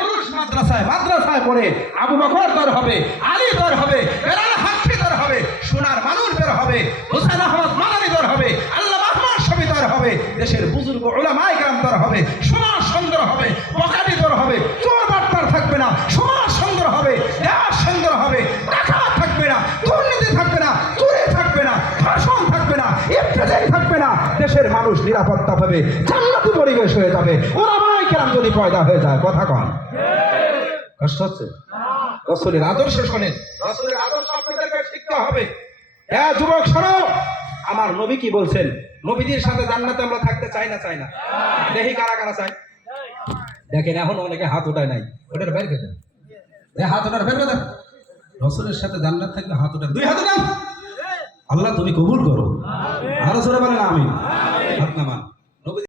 পুরুষ মাদ্রাসায় পড়ে আবু বকর তৈরি হবে, আলী তৈরি হবে, বেলাল হাফসি তৈরি হবে, সোনার মানুষ বের হবে, হোসেন আহমদ মাদানী তৈরি হবে, আল্লামা আহমদ শফি তৈরি হবে, দেশের বুজুর্গ উলামায়ে কেরাম তৈরি হবে, সমাজ সুন্দর হবে, বখাটি তৈরি হবে, চোর বাটপার থাকবে না, সমাজ সুন্দর হবে, দেশ সুন্দর হবে, ডাকাত থাকবে না, দুর্নীতি থাকবে না, চুরি থাকবে না, ধর্ষণ থাকবে না, ইফতিজাই থাকবে না, দেশের মানুষ নিরাপত্তা পাবে, জান্নাতি পরিবেশ হয়ে যাবে, উলামায়ে কেরাম যদি পয়দা হয়ে যায়। কথা কন, কষ্ট হচ্ছে? রাসূলের আদর্শ শোনেন, রাসূলের আদর্শ আপনাদেরকে শিখতে হবে। হ্যাঁ যুবক শোনো, আমার নবী কি বলছেন? নবীজির সাথে জান্নাতে আমরা থাকতে চাই না? চাই না? দেখি কারা কারা চাই। দেখেন এখন অনেকে হাত ওঠায় নাই, ওটার বের করে দেন, হাত ওঠার বের করে দেন। রাসূলের সাথে জান্নাত থাকলে হাত ওঠান, দুই হাত ওঠান। আল্লাহ তুমি কবুল করো, আরো জোরে বলেন আমিন। হাত নামান।